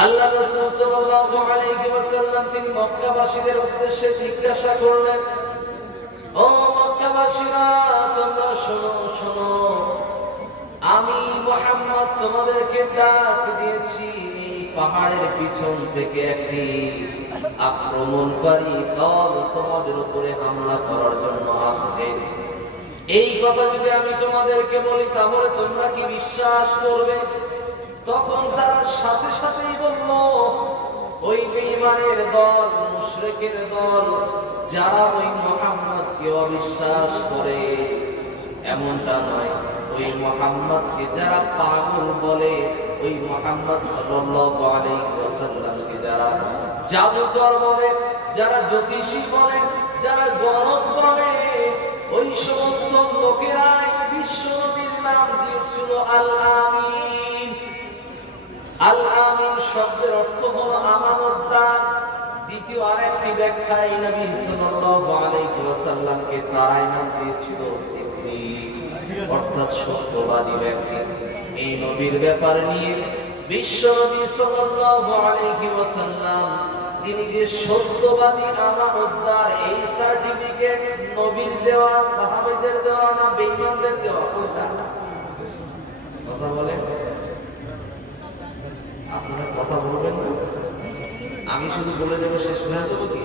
আল্লাহ রাসূল সাল্লাল্লাহু আলাইহি ওয়াসাল্লাম তিনি মক্কাবাসীদের উদ্দেশ্যে জিজ্ঞাসা করলেন, ও মক্কাবাসীরা, তোমরা শোনো শোনো, আমি মুহাম্মদ তোমাদেরকে ডাক দিয়েছি, এই পাহাড়ের পিছন থেকে একটি আক্রমণকারী দল তোমাদের উপরে হামলা করার জন্য আসছে। এই কথা যদি আমি তোমাদেরকে বলি তাহলে তোমরা কি বিশ্বাস করবে? তখন তারা সাথে সাথেই বলল, ওই বেঈমানের দল, মুশরিকের দল, যারা ওই মুহাম্মদকে অবিশ্বাস করে, এমনটা নয়, ওই মুহাম্মদকে যারা পাগল বলে, ওই মুহাম্মদ সাল্লাল্লাহু আলাইহি ওয়াসাল্লামকে যারা জাদুকর বলে, যারা জ্যোতিষী বলে, যারা গণক বলে, ওই সমস্ত লোকেরাই বিশ্ব নবীর নাম দিয়েছিল আল আমিন। আল আমিন শব্দের অর্থ হলো আমানতদার। দ্বিতীয় আরেকটি ব্যাখ্যায় নবী সাল্লাল্লাহু আলাইহি ওয়াসাল্লামকে তারাই নাম দিয়েছিল সিদ্দিক, অর্থাৎ সত্যবাদী ব্যক্তি। এই নবীর ব্যাপার নিয়ে বিশ্ব নবী সাল্লাল্লাহু আলাইহি ওয়াসাল্লাম তিনি যে সত্যবাদী আমানতদার, এই সার্টিফিকেট নবীর দেওয়া, সাহাবীদের দেওয়া না বেঈমানদের দেওয়া? কোনটা? কথা বলেন, আপনারা কথা বলবেন না, আমি শুধু বলে দেবো, শেষ করে দেবো কি?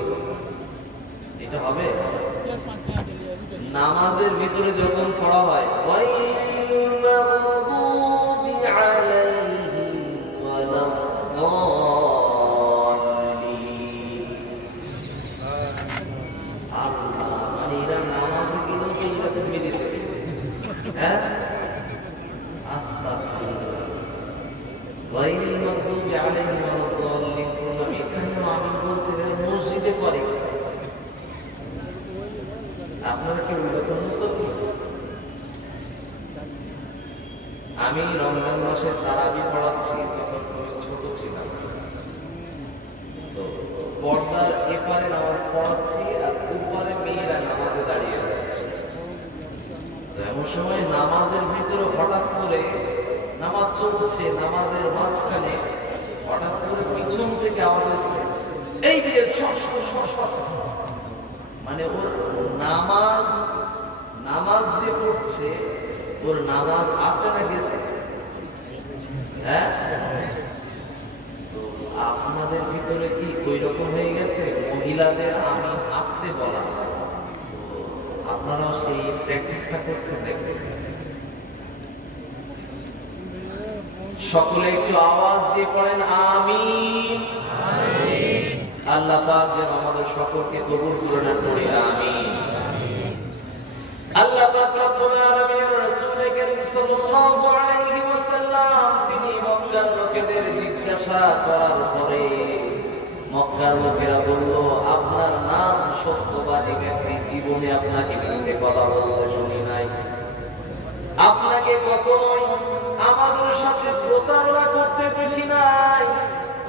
এটা হবে? নামাজের ভিতরে যখন পড়া হয় মসজিদে করে, আপনারা কি ওইরকম মুসল্লি? আমি রমজান মাসে তারাবি পড়াচ্ছি, তখন খুবই ছোট ছিলাম, তো পর্দার এপারে নামাজ পড়াচ্ছি আর উপরে মেয়েরা নামাজে দাঁড়িয়ে আছে। তো এমন সময় নামাজের ভিতরে হঠাৎ করে, নামাজ চলছে, নামাজের মাঝখানে হঠাৎ করে পিছন থেকে আওয়াজ আসছে, এই বিয়ে সর সর সর সর। মানে ওর নামাজ যে পড়ছে, ওর নামাজ আছে না গেছে? হ্যাঁ, তো আপনাদের ভিতরে কি ওই রকম হয়ে গেছে? মহিলাদের আমি আসতে বলা, আপনারাও সেই প্র্যাকটিসটা করছেন? দেখতে সকলে একটু আওয়াজ দিয়ে পড়েন আমিন। আল্লাহ পাক যেন আমাদের সকলকে কবুল করে নেন, পড়ি আমিন। আল্লাহ পাক রব্বুল আলামিনের রাসূল কারীম সাল্লাল্লাহু আলাইহি ওয়াসাল্লাম তিনি মক্কার লোকেদের জিজ্ঞাসা করার পরে মক্কার লোকেরা বলল, আপনার নাম সত্যবাদী ব্যক্তি, জীবনে আপনাকে মিথ্যে কথা বলতে শুনি নাই, আপনাকে কখনোই আমাদের সাথে প্রতারণা করতে দেখি নাই,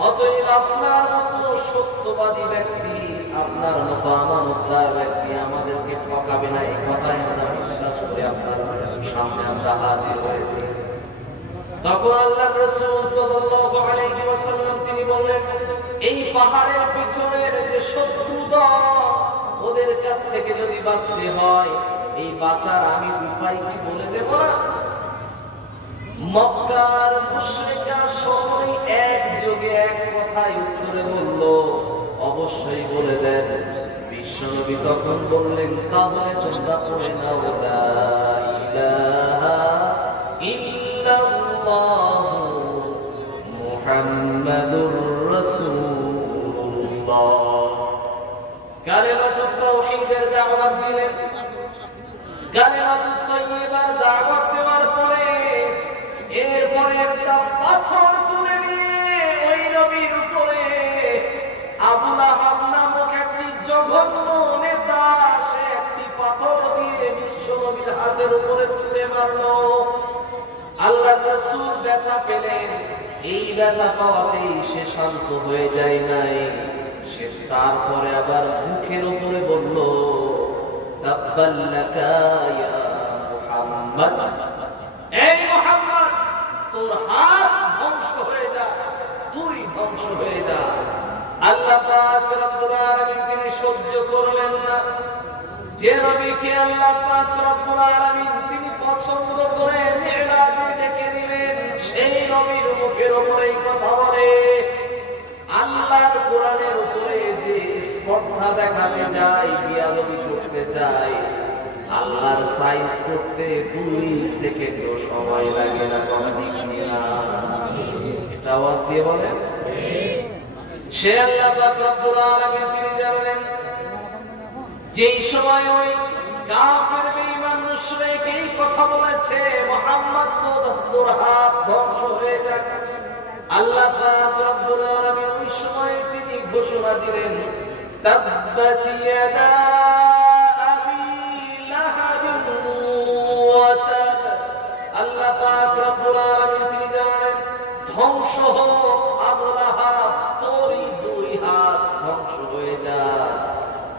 অতএব আপনার মতো সত্যবাদী ব্যক্তি, আপনার মতো আমানতদার ব্যক্তি আমাদেরকে ঠকাবে না, এই কথাই আমরা বিশ্বাস করে আপনার সামনে আমরা হাজির হয়েছি। তখন আল্লাহর রাসূল সাল্লাল্লাহু আলাইহি ওয়াসাল্লাম তিনি বললেন, এই পাহাড়ের পিছনের যে শত্রু দল, ওদের কাছ থেকে যদি বাঁচতে হয়, এই বাঁচার আমি উপায় কি বলে দেব না? মক্কার মুশরিকরা সবাই একযোগে এক কথায় উত্তরে বলল, অবশ্যই বলে দেন। বিশ্বনবী তখন বললেন, তাহলে তোমরা পড়ে নাও লা ইলাহা ইল্লাল্লাহু মুহাম্মাদুর রাসূলুল্লাহ। কালিমাতুত তাওহীদের দাওয়াত দিলেন। কালিমাতুত তাইয়্যিবার দাওয়াত দেওয়ার পরে এরপরে একটা পাথর তুলে নিয়ে ওই নবীর উপরে আবু লাহাব নামক একটি জঘন্য নেতা, সে একটি পাথর দিয়ে বিশ্ব নবীর হাতের উপরে ছুঁড়ে মারলো। আল্লাহর রাসূল ব্যথা পেলেন। এই ব্যথা পাওয়াতেই সে শান্ত হয়ে যায় নাই, সে তারপরে আবার মুখের উপরে বলল, তাব্বাল্লাকা ইয়া মুহাম্মদ, এই মুহাম্মদ, তোর হাত ধ্বংস হয়ে যা, তুই ধ্বংস হয়ে যায়। আল্লাহ পাক রব্বুল আলামিন তিনি সহ্য করলেন না। যে নবীকে আল্লাহ পাক রব্বুল আলামিন তিনি পছন্দ করে মিরাজে ডেকে নিলেন, সেই নবীর মুখের উপরেই কথা বলে। আল্লাহর কোরআনের উপরে যে স্পর্ধা দেখাতে যায়, বিয়াদবি করতে চায়, আল্লাহর সাইজ করতে 2 সেকেন্ডও সময় লাগে না। কথা ঠিক না? এটা আওয়াজ দিয়ে বলেন। সে আল্লাহ পাক রব্বুল আলামিন তিনি জানেন যেই সময় ওই কাফের বেঈমান মুশরিক এই কথা বলেছে, মুহাম্মদ তো হাত ধ্বংস হয়ে যাক, আল্লাহ পাক রব্বুল আলামিন ওই সময় তিনি ঘোষণা দিলেন, তাব্বাত ইয়াদা আবি লাহাব ওয়া তাব। আল্লাহ পাক রব্বুল আলামিন তিনি জানেন ধ্বংস হোক আবু লাহাব, তোরই 2 হাত ধ্বংস হয়ে যা,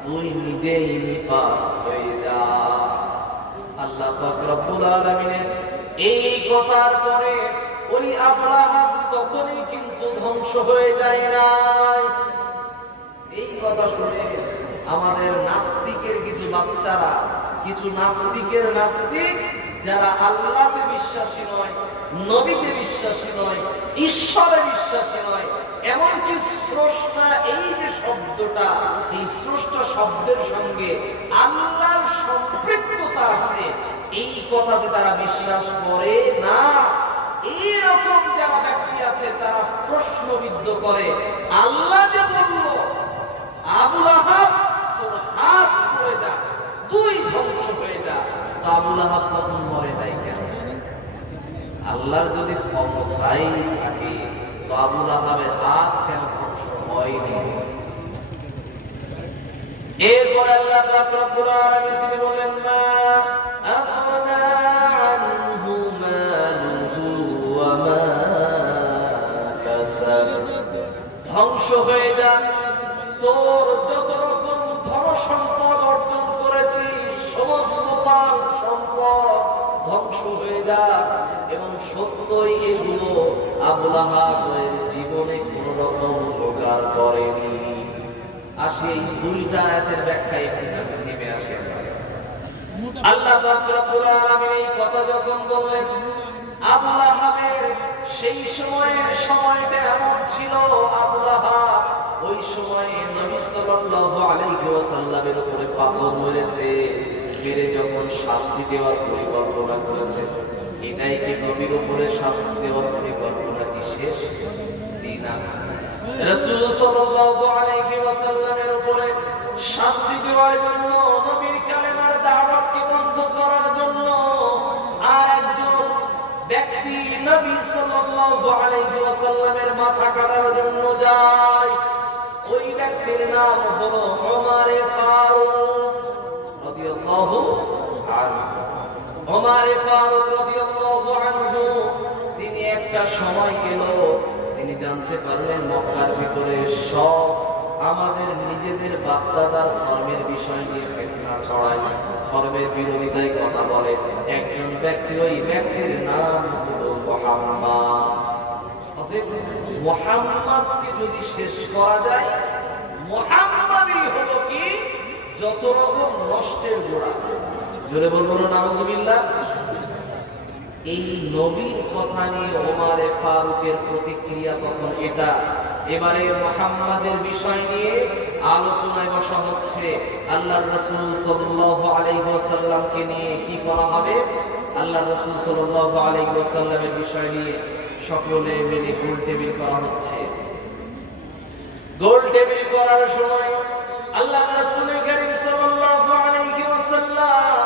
তুই নিজেই নিপাত হয়ে যা। আল্লাহ পাক রব্বুল আলামিনের এই কথার পরে ওই আবু লাহাব তখনই কিন্তু ধ্বংস হয়ে যায় নাই। এই কথা শুনে আমাদের নাস্তিকের কিছু বাচ্চারা, কিছু নাস্তিকের নাস্তিক যারা আল্লাহতে বিশ্বাসী নয়, নবীতে বিশ্বাসী নয়, ঈশ্বরে বিশ্বাসী নয়, এমনকি স্রষ্টা এই যে শব্দটা, এই স্রষ্টা শব্দের সঙ্গে আল্লাহর সম্পৃক্ততা আছে, এই কথাতে তারা বিশ্বাস করে না। এইরকম যারা ব্যক্তি আছে তারা প্রশ্নবিদ্ধ করে, আল্লাহ যে বলল আবু লাহাব তোর হাত পড়ে যা, তুই ধ্বংস হয়ে যা, তো আবু লাহাব তখন মরে নাই কেন? আল্লাহর যদি ক্ষমতাই থাকে তো আবু লাহাবের হাত কেন ধ্বংস হয়নি? এরপর আল্লাহ পাক রব্বুল আলামিন তিনি বলেন, মা আফনা আনহু মালুহু ওয়া মা কাসাব। ধ্বংস হয়ে যা, তোর যত রকম ধন সম্পদ অর্জন করেছিস সমস্ত মাল সম্পদ ধ্বংস হয়ে যা। এবং সত্যই এগুলো আবু লাহাবের জীবনে কোন রকম উপকার করেনি। আসি এই 2টা আয়াতের ব্যাখ্যায় একটু নেমে আসে। আল্লাহ পাক রব্বুল আলামিন এই কথা যখন বললেন, আবু লাহাবের সেই সময়ের সময়টা এমন ছিল, আবু লাহাব ওই সময়ে নবী সাল্লাল্লাহু আলাইহি ওয়াসাল্লামের উপরে পাথর মেরেছে, মেরে যখন শাস্তি দেওয়ার পরিকল্পনা করেছে, এটাই কি নবীর উপরে শাস্তি দেওয়ার পরিকল্পনা কি শেষ? জি না। রাসূল সাল্লাল্লাহু আলাইহি ওয়াসাল্লামের উপরে শাস্তি দেওয়ার জন্য, নবীর কালেমার দাওয়াতকে বন্ধ করার জন্য আর একজন ব্যক্তি নবী সাল্লাল্লাহু আলাইহি ওয়াসাল্লামের মাথা কাটার জন্য যায়। ওই ব্যক্তির নাম হলো ওমর ফারুক রাদিয়াল্লাহু আনহু। ওমর ফারুক রাদিয়াল্লাহু আনহু তিনি একটা সময় গেল, তিনি জানতে পারলেন মক্কার ভিতরে সব আমাদের নিজেদের বাপদাদার ধর্মের বিষয় নিয়ে ফিতনা ছড়ায়, ধর্মের বিরোধিতায় কথা বলে একজন ব্যক্তি, ওই ব্যক্তির নাম হলো মুহাম্মদ। অতএব মুহাম্মদকে যদি শেষ করা যায়, মুহাম্মদই হলো কি যত রকম নষ্টের গোড়া। জোরে বলবো না নাউযুবিল্লাহ। এই নবীর কথা নিয়ে ওমর ফারুকের প্রতিক্রিয়া তখন এটা। এবারে মুহাম্মাদের বিষয় নিয়ে আলোচনায় বসা হচ্ছে। আল্লাহর রাসূল সাল্লাল্লাহু আলাইহি ওয়াসাল্লামকে নিয়ে কি করা হবে? আল্লাহর রাসূল সাল্লাল্লাহু আলাইহি ওয়াসাল্লামের বিষয় নিয়ে সকলে মিলে গোল টেবিল করা হচ্ছে। গোল টেবিল করার সময় আল্লাহর রাসূল কারীম সাল্লাল্লাহু আলাইহি ওয়াসাল্লাম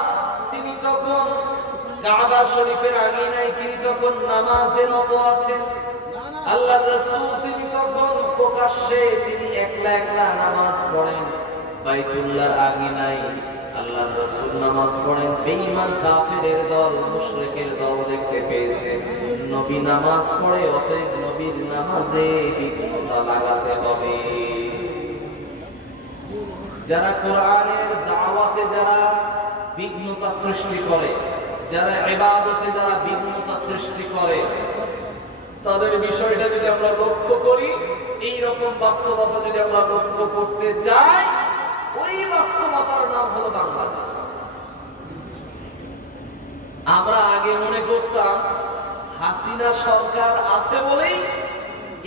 তিনি তখন কাবা শরীফের আঙিনায় তিনি তখন নামাজে রত আছেন। আল্লাহর রাসূল তিনি তখন প্রকাশ্যে তিনি একলা একলা নামাজ পড়েন বাইতুল্লাহর আঙিনায়। আল্লাহর রাসূল নামাজ পড়েন, বেঈমান কাফেরের দল, মুশরিকের দল দেখতে পেয়েছে নবী নামাজ পড়ে, অতএব নবীর নামাজে বিঘ্নতা লাগাতে হবে। যারা কোরআনের দাওয়াতে যারা বিঘ্নতা সৃষ্টি করে, যারা ইবাদতে যারা বিঘ্নতা সৃষ্টি করে, তাদের বিষয়টা যদি আমরা লক্ষ্য করি বাস্তবতা যদি আমরা লক্ষ্য করতে যাই, ওই বাস্তবতার নাম হলো বাংলাদেশ। আমরা আগে মনে করতাম হাসিনা সরকার আছে বলেই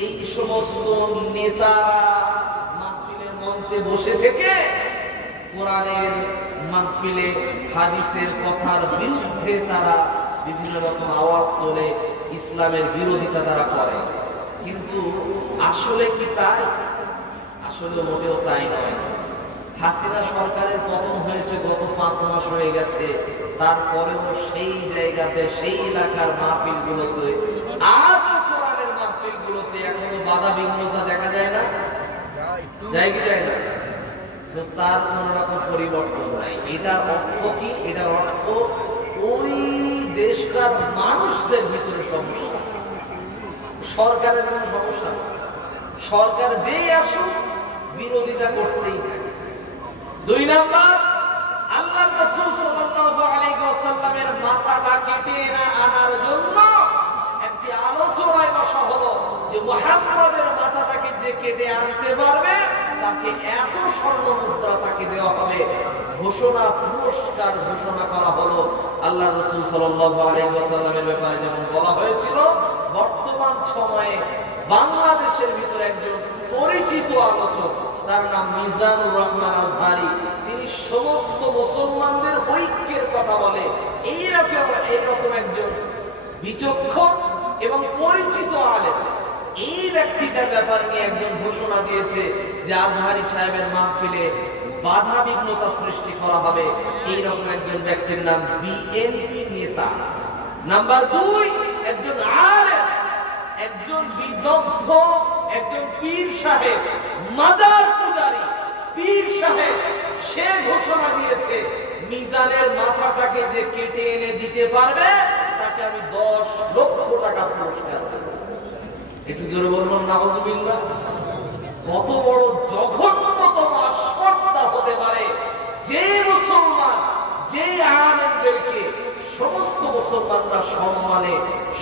এই সমস্ত নেতা মাহফিলের মঞ্চে বসে থেকে কোরআনের মাহফিলে হাদিসের কথার বিরুদ্ধে তারা বিভিন্ন রকম আওয়াজ তোলে, ইসলামের বিরোধিতা তারা করে। কিন্তু আসলে কি তাই? আসলে মোটেও তাই নয়। হাসিনা সরকারের পতন হয়েছে গত 5 মাস হয়ে গেছে, তারপরেও সেই জায়গাতে, সেই এলাকার মাহফিলগুলোতে, আজও কোরআনের মাহফিলগুলোতে এখনো বাধা বিঘ্নতা দেখা যায় না? যায় কি যায় না? তো তার কোন রকম পরিবর্তন নাই। এটার অর্থ কি? এটার অর্থ ওই দেশটার মানুষদের ভিতরে সমস্যা, সরকারের কোন সমস্যা না। সরকার যেই আসুক বিরোধিতা করতেই থাকে। 2 নাম্বার, আল্লাহর রাসূল সাল্লাল্লাহু আলাইহি ওয়াসাল্লামের মাথাটা কেটে আনার জন্য একটি আলোচনায় বসা হলো যে মুহাম্মদের মাথাটাকে যে কেটে আনতে পারবে তাকে এত স্বর্ণ মুদ্রা তাকে দেওয়া হবে। ঘোষণা, পুরস্কার ঘোষণা করা হলো। আল্লাহর রাসূল সাল্লাল্লাহু আলাইহি ওয়াসাল্লামের ব্যাপারে যেমন বলা হয়েছিল, বর্তমান সময়ে বাংলাদেশের ভিতরে একজন পরিচিত আলোচক, তার নাম মিজানুর রহমান আজহারি, তিনি সমস্ত মুসলমানদের ঐক্যের কথা বলে। এইরকম একজন বিচক্ষণ এবং পরিচিত আলেম, এই ব্যক্তিটার ব্যাপার নিয়ে একজন ঘোষণা দিয়েছে যে আজহারি সাহেবের মাহফিলে বাধা বিঘ্নতা সৃষ্টি করা হবে। এইরকম একজন ব্যক্তির নাম বিএনপি নেতা। নাম্বার 2, একজন আলেম, একজন বিদগ্ধ, একজন পীর সাহেব, মাজার পূজারী পীর সাহেব, সে ঘোষণা দিয়েছে মিজানের মাথাটাকে যে কেটে এনে দিতে পারবে তাকে আমি 10 লক্ষ টাকা পুরস্কার দেব। একটু জোরে বললাম নাউযুবিল্লাহ। কত বড় জঘন্যতম আসপর্দা হতে পারে যে মুসলমান, যে আলেমদেরকে সমস্ত মুসলমানরা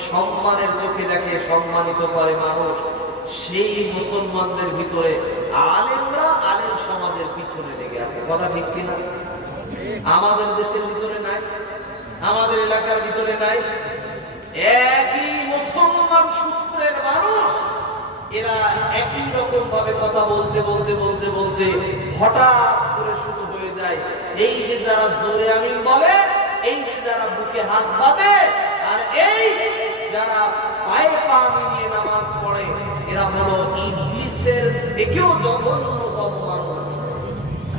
সম্মানের চোখে দেখে, সম্মানিত করে মানুষ, সেই মুসলমানদের ভিতরে আলেমরা আলেম সমাজের পিছনে লেগে আছে। কথা ঠিক কিনা? আমাদের দেশের ভিতরে নাই, আমাদের এলাকার ভিতরে নাই। একই মুসলমান সূত্রের মানুষ, এরা একই রকম ভাবে কথা বলতে বলতে বলতে বলতে হঠাৎ করে শুরু হয়ে যায় এই যে যারা জোরে আমিন বলে, এই যে যারা বুকে হাত বাঁধে, আর এই যারা পায়ে পা মিলিয়ে নামাজ পড়ে, এরা হলো ইবলিসের থেকেও জঘন্যতম মানুষ।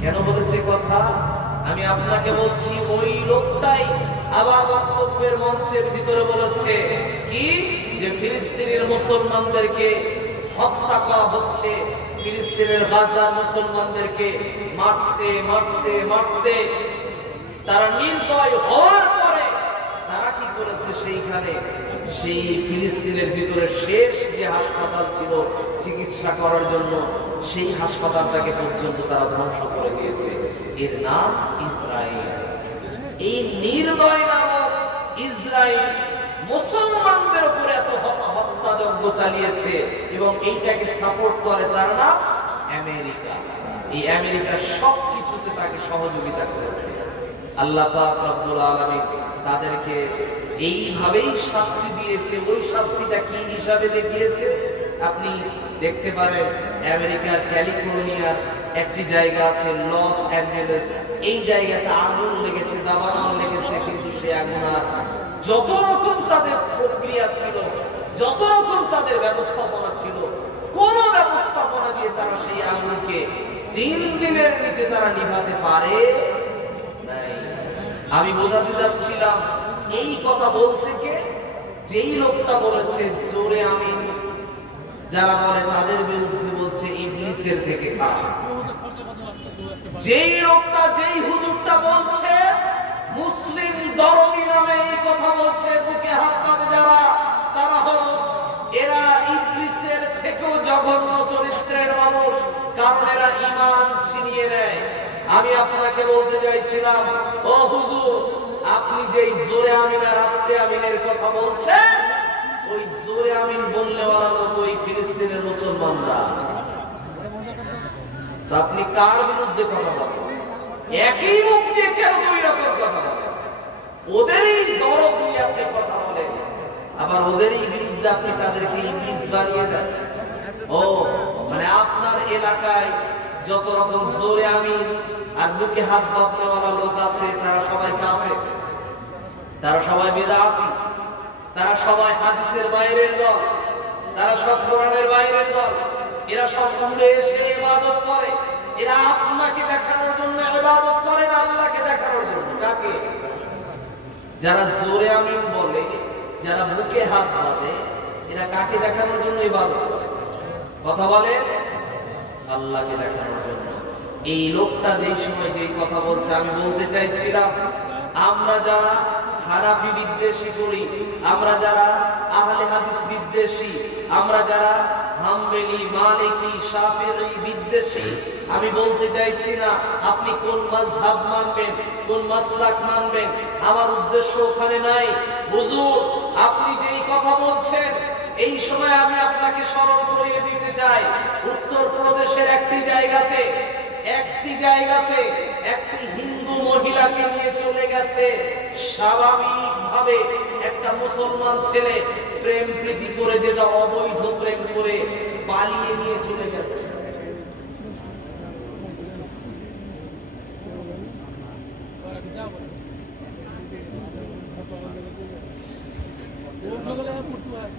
কেন বলেছে কথা? আমি আপনাকে বলছি, ওই লোকটাই আবার বক্তব্যের মঞ্চের ভিতরে বলেছে কি, যে ফিলিস্তিনের মুসলমানদেরকে হত্যা করা হচ্ছে, ফিলিস্তিনের গাজার মুসলমানদেরকে মারতে মারতে মারতে তারা নির্দয় হওয়ার পরে তারা কি করেছে, সেইখানে সেই ফিলিস্তিনের ভিতরে শেষ যে হাসপাতাল ছিল চিকিৎসা করার জন্য, সেই হাসপাতালটাকে পর্যন্ত তারা ধ্বংস করে দিয়েছে। এর নাম ইসরায়েল। এই নির্দয় নামক ইসরায়েল মুসলমানদের উপরে এত হত্যাযজ্ঞ চালিয়েছে এবং এইটাকে সাপোর্ট করে তার নাম আমেরিকা। এই আমেরিকা সবকিছুতে তাকে সহযোগিতা করেছে। আল্লাহ পাক রব্বুল আলামিন তাদেরকে এইভাবেই শাস্তি দিয়েছে। ওই শাস্তিটা কি হিসাবে দেখিয়েছে আপনি দেখতে পারেন। আমেরিকার ক্যালিফোর্নিয়ার একটি জায়গা আছে লস অ্যাঞ্জেলেস, এই জায়গাতে আগুন লেগেছে, দাবানল লেগেছে, কিন্তু সে আগুন যত রকম তাদের প্রক্রিয়া ছিল, যত রকম তাদের ব্যবস্থাপনা ছিল, কোন ব্যবস্থাপনা দিয়ে তারা সেই আগুনকে 3 দিনের নিচে তারা নিভাতে পারে নাই। আমি বোঝাতে যাচ্ছিলাম, এই কথা বলছে কে? যেই লোকটা বলেছে জোরে আমিন যারা বলে তাদের বিরুদ্ধে বলছে ইবলিসের থেকে খারাপ। যেই লোকটা, যেই হুজুরটা বলছে মুসলিম দরদি নামে এই কথা বলছে, বুকে হাত বাঁধে যারা, তারা হলো এরা ইবলিসের থেকেও জঘন্য চরিত্রের মানুষ, কারণ এরা ঈমান ছিনিয়ে নেয়। আমি আপনাকে বলতে চাইছিলাম, ও হুজুর, আপনি যেই জোরে আমিন আর আস্তে আমিনের কথা বলছেন, ওই জোরে আমিন বলনেওয়ালা লোক ওই ফিলিস্তিনের মুসলমানরা। তো আপনি কার বিরুদ্ধে কথা বলেন? একই মুখ দিয়ে কেন দুই রকম কথা বলেন? ওদেরই দরদ নিয়ে আপনি কথা বলেন, আবার ওদেরই বিরুদ্ধে আপনি তাদেরকে ইবলিস বানিয়ে দেন। ও মানে আপনার এলাকায় যত রকম জোরে আমিন আর বুকে হাত বাঁধনেওয়ালা লোক আছে, তারা সবাই কাফের, তারা সবাই বিদআতি, তারা সবাই হাদিসের বাইরের দল, তারা সব কোরআনের বাইরের দল। এরা সব উড়ে এসে ইবাদত করে। এরা আপনাকে দেখানোর জন্য ইবাদত করে না, আল্লাহকে দেখানোর জন্য। কাকে? যারা জোরে আমিন বলে, যারা বুকে হাত বাঁধে, এরা কাকে দেখানোর জন্য ইবাদত করে? কথা বলে আল্লাহকে দেখানোর জন্য। এই লোকটা যেই সময় যেই কথা বলছে, আমি বলতে চাইছিলাম আমরা যারা হানাফি বিদ্বেষী করি, আমরা যারা আহলে হাদিস বিদ্বেষী, আমরা যারা হাম্বলি, মালিকি, শাফিঈ বিদ্বেষী, আমি বলতে চাইছি না আপনি কোন মাযহাব মানবেন, কোন মাসলাক মানবেন, আমার উদ্দেশ্য ওখানে নাই। হুজুর আপনি যেই কথা বলছেন, এই সময় আমি আপনাকে স্মরণ করিয়ে দিতে চাই, উত্তরপ্রদেশের একটি জায়গাতে একটি হিন্দু মহিলাকে নিয়ে চলে গেছে স্বাভাবিকভাবে একটা মুসলমান ছেলে, প্রেম প্রীতি করে, যেটা অবৈধ প্রেম করে পালিয়ে নিয়ে চলে গেছে।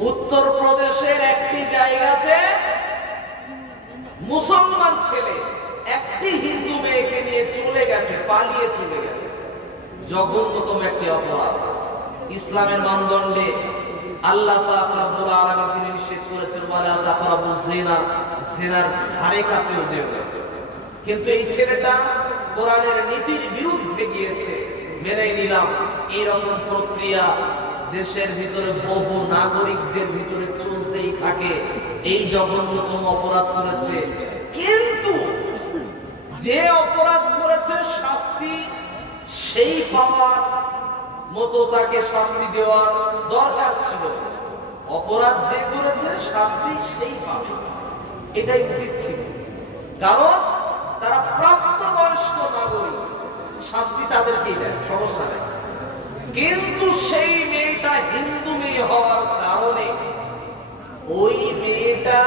উত্তরপ্রদেশের একটি জায়গাতে মুসলমান ছেলে একটি হিন্দু মেয়েকে নিয়ে চলে গেছে, পালিয়ে চলে গেছে। জঘন্যতম একটি অপরাধ। ইসলামের মানদণ্ডে আল্লাহ পাক রব্বুল আলামিন তিনি নিষেধ করেছেন, ওয়ালা তাকরাবুজ জিনা, জিনার ধারে কাছেও যেও না। কিন্তু এই ছেলেটা কোরআনের নীতির বিরুদ্ধে গিয়েছে, মেনে নিলাম। এইরকম প্রক্রিয়া দেশের ভিতরে বহু নাগরিকদের ভিতরে চলতেই থাকে। এই জঘন্যতম অপরাধ করেছে, কিন্তু যে অপরাধ করেছে শাস্তি সেই পাওয়ার মতো তাকে শাস্তি দেওয়ার দরকার ছিল। অপরাধ যে করেছে শাস্তি সেই পাবে, এটাই উচিত ছিল। কারণ তারা প্রাপ্তবয়স্ক নাগরিক, শাস্তি তাদেরকেই দেয়, সমস্যা নেই। কিন্তু সেই মেয়েটা হিন্দু মেয়ে হওয়ার কারণে ওই মেয়েটা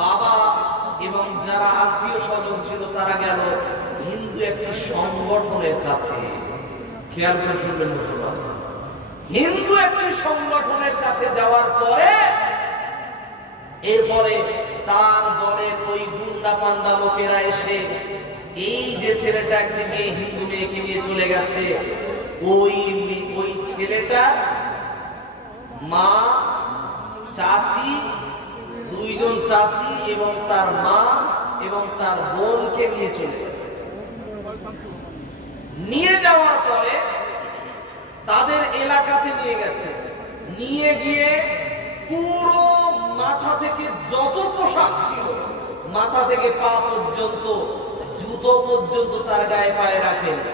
বাবা এবং যারা আত্মীয় স্বজন ছিল তারা গেল হিন্দু একটি সংগঠনের কাছে। খেয়াল করে শুনবেন মুসলমান, হিন্দু একটি সংগঠনের কাছে যাওয়ার পরে এরপরে তার দলের ওই গুন্ডা পান্ডা লোকেরা এসে এই যে ছেলেটা একটি মেয়ে, হিন্দু মেয়েকে নিয়ে চলে গেছে, ওই ছেলেটা মা, চাচি, দুইজন চাচি এবং তার মা এবং তার বোনকে নিয়ে চলে গেছে। নিয়ে যাওয়ার পরে তাদের এলাকাতে নিয়ে গেছে, নিয়ে গিয়ে পুরো মাথা থেকে যত পোশাক ছিল, মাথা থেকে পা পর্যন্ত, জুতো পর্যন্ত তার গায়ে পায়ে রাখেনি,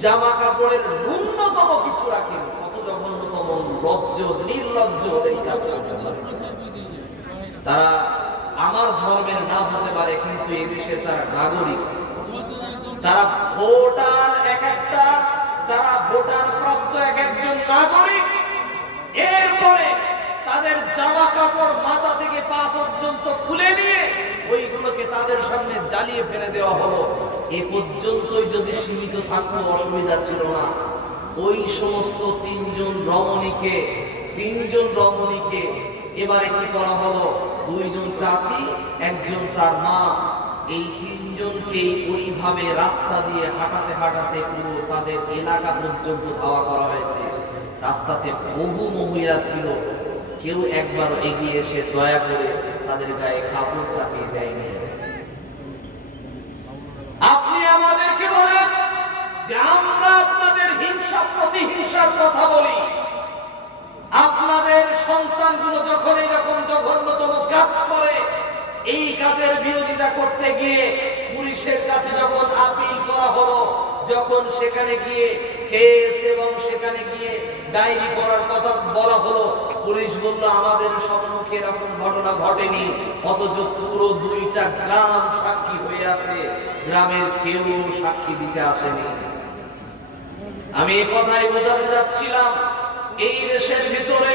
জামা কাপড়ের ন্যূনতম কিছু রাখেনি। কত জঘন্যতম, লজ্জ, নির্লজ্জ এই কাজ। তারা আমার ধর্মের না হতে পারে, কিন্তু এই দেশের তারা নাগরিক, তারা ভোটার, এক একটা তারা ভোটার প্রাপ্ত এক একজন নাগরিক। এরপরে তাদের জামা কাপড় মাথা থেকে পা পর্যন্ত খুলে নিয়ে ওইগুলোকে তাদের সামনে জ্বালিয়ে ফেলে দেওয়া হলো। এ পর্যন্তই যদি সীমিত থাকতো অসুবিধা ছিল না। ওই সমস্ত তিনজন রমণীকে এবারে কি করা হলো, দুইজন চাচি, একজন তার মা, এই তিনজনকে ওইভাবে রাস্তা দিয়ে হাঁটাতে হাঁটাতে পুরো তাদের এলাকা পর্যন্ত ধাওয়া করা হয়েছে। রাস্তাতে বহু মহিলা ছিল, কেউ একবারও এগিয়ে এসে দয়া করে তাদের গায়ে কাপড় চাপিয়ে দেয়নি। আপনি আমাদেরকে বলেন যে আমরা আপনাদের হিংসা প্রতিহিংসার কথা বলি, আপনাদের সন্তানগুলো যখন এইরকম জঘন্যতম কাজ করে, এই কাজের বিরোধিতা করতে গিয়ে পুলিশের কাছে যখন আপিল করা হলো, যখন সেখানে গিয়ে কেস এবং সেখানে গিয়ে ডায়েরি করার কথা বলা হলো। পুলিশ বলল আমাদের সম্মুখে এরকম ঘটনা ঘটেনি, অথচ পুরো 2টা গ্রাম সাক্ষী হয়ে আছে, গ্রামের কেউ সাক্ষী দিতে আসেনি। আমি এই কথাই বোঝাতে যাচ্ছিলাম, এই দেশের ভিতরে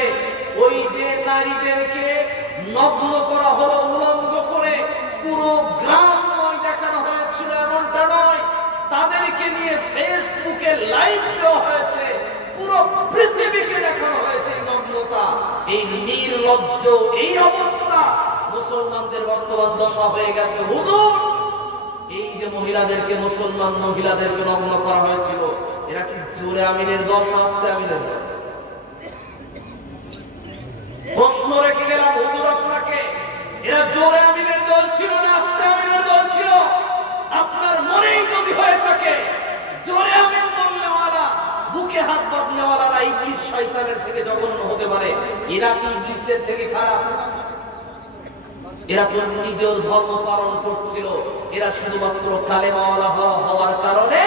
ওই যে নারীদেরকে নগ্ন করা হলো উলঙ্গ করে, পুরো গ্রামময় দেখানো হয়েছিল এমনটা নয়, তাদেরকে নিয়ে ফেসবুকে লাইভ দেওয়া হয়েছে, পুরো পৃথিবীকে দেখানো হয়েছে এই নগ্নতা, এই নির্লজ্জ এই অবস্থা। মুসলমানদের বর্তমান দশা হয়ে গেছে, হুজুর এই যে মহিলাদেরকে, মুসলমান মহিলাদেরকে নগ্ন করা হয়েছিল, এরা কি জোরে আমিনের দল না আস্তে আমিনের দল? প্রশ্ন রেখে গেলাম হুজুর আপনাকে, এরা জোরে আমিনের দল ছিল না আস্তে আমিনের দল ছিল? আপনার মনেই যদি হয়ে থাকে জোরে আমিন বলনেওয়ালা, বুকে হাত বাঁধনেওয়ালারা ইবলিস শয়তানের থেকে জঘন্য হতে পারে, এরা কি ইবলিসের থেকে খারাপ? এরা তো নিজের ধর্ম পালন করছিল, এরা শুধুমাত্র কালেমাওয়ালা হওয়ার কারণে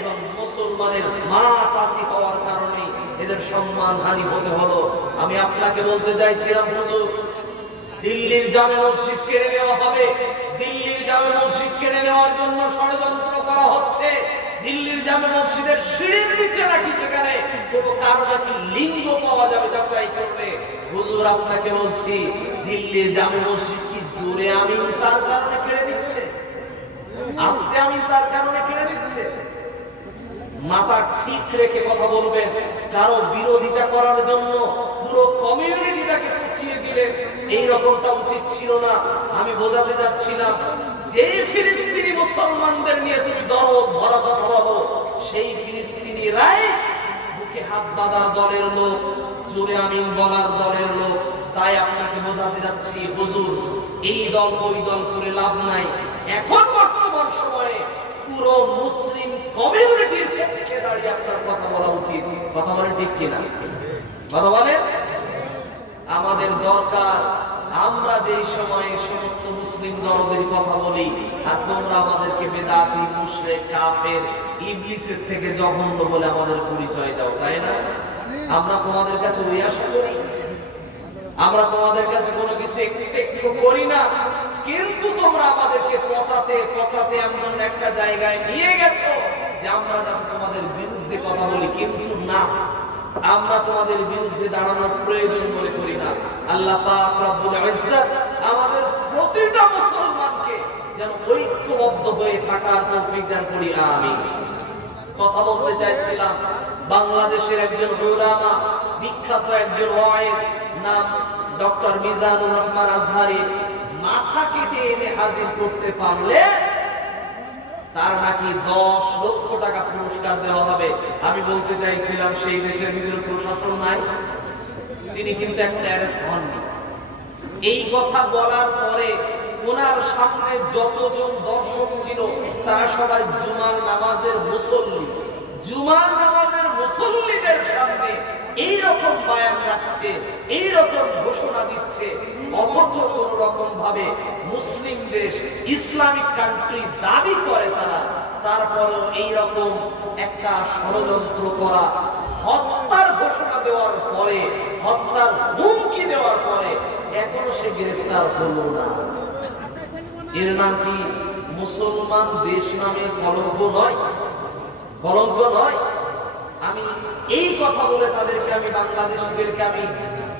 এবং মুসলমানের মা চাচি হওয়ার কারণে এদের সম্মান হানি হতে হলো। আমি আপনাকে বলতে চাইছিলাম হুজুর, দিল্লির জামে মসজিদ কেড়ে নেওয়া হবে, দিল্লির জামে মসজিদ কেড়ে নেওয়ার জন্য ষড়যন্ত্র করা হচ্ছে। দিল্লির জামে মসজিদের সিঁড়ির নিচে নাকি সেখানে কোনো কারো নাকি লিঙ্গ পাওয়া যাবে যাচাই করলে। হুজুর আপনাকে বলছি, দিল্লির জামে মসজিদ কি জোরে আমিন তার কারণে কেড়ে নিচ্ছে? আস্তে আমিন তার কারণে কেড়ে নিচ্ছে? মাথা ঠিক রেখে কথা বলবেন। কারো বিরোধিতা করার জন্য পুরো কমিউনিটিটাকে পিছিয়ে দিলেন, এই রকমটা উচিত ছিল না। আমি বোঝাতে যাচ্ছিলাম, যে ফিলিস্তিনি মুসলমানদের নিয়ে তুমি দরদ ভরা কথা বলো, সেই ফিলিস্তিনিরাই বুকে হাত বাঁধার দলের লোক, জোরে আমিন বলার দলের লোক। তাই আপনাকে বোঝাতে যাচ্ছি হুজুর, এই দল ওই দল করে লাভ নাই। এখন বর্তমান সময়ে পুরো মুসলিম কমিউনিটির পক্ষে দাঁড়িয়ে আপনার কথা বলা উচিত। কথা বলেন ঠিক কিনা? কথা বলেন। আমাদের দরকার, আমরা যেই সময়ে সমস্ত মুসলিম দলদের কথা বলি আর তোমরা আমাদেরকে বেদাতি, মুশরিক, কাফের, ইবলিসের থেকে জঘন্য বলে আমাদের পরিচয় দাও, তাই না? আমরা তোমাদের কাছে ওই আশা করি, আমরা তোমাদের কাছে কোনো কিছু এক্সপেক্ট করি না, কিন্তু তোমরা আমাদেরকে পচাতে পচাতে এমন একটা জায়গায় নিয়ে গেছো যে আমরা যাতে তোমাদের বিরুদ্ধে কথা বলি, কিন্তু না, আমরা তোমাদের বিরুদ্ধে দাঁড়ানোর প্রয়োজন মনে করি না। আল্লাহ পাক রব্বুল ইজ্জত আমাদের প্রতিটা মুসলমানকে যেন ঐক্যবদ্ধ হয়ে থাকার তৌফিক দান করি, আমিন। কথা বলতে চাইছিলাম, বাংলাদেশের একজন উলামা, বিখ্যাত একজন ওয়াইজ, নাম ডক্টর মিজানুর রহমান আজহারি, মাথা কেটে এনে হাজির করতে পারলে তার নাকি 10 লক্ষ টাকা পুরস্কার দেওয়া হবে। আমি বলতে চাইছিলাম, সেই দেশের ভিতরে প্রশাসন নাই, তিনি কিন্তু এখন অ্যারেস্ট হননি। এই কথা বলার পরে ওনার সামনে যতজন দর্শক ছিল তারা সবাই জুমার নামাজের মুসল্লি, জুমার নামাজের মুসল্লিদের সামনে এইরকম বয়ান রাখছে, এইরকম ঘোষণা দিচ্ছে, অথচ কোন রকম ভাবে মুসলিম দেশ, ইসলামিক কান্ট্রি দাবি করে তারা, তারপরেও এইরকম একটা ষড়যন্ত্র করা, হত্যার ঘোষণা দেওয়ার পরে, হত্যার হুমকি দেওয়ার পরে এখনো সে গ্রেফতার হলো না। এর নাম কি মুসলমান দেশ নামের কলঙ্ক নয়? কলঙ্ক নয়? আমি এই কথা বলে তাদেরকে, আমি বাংলাদেশিদেরকে আমি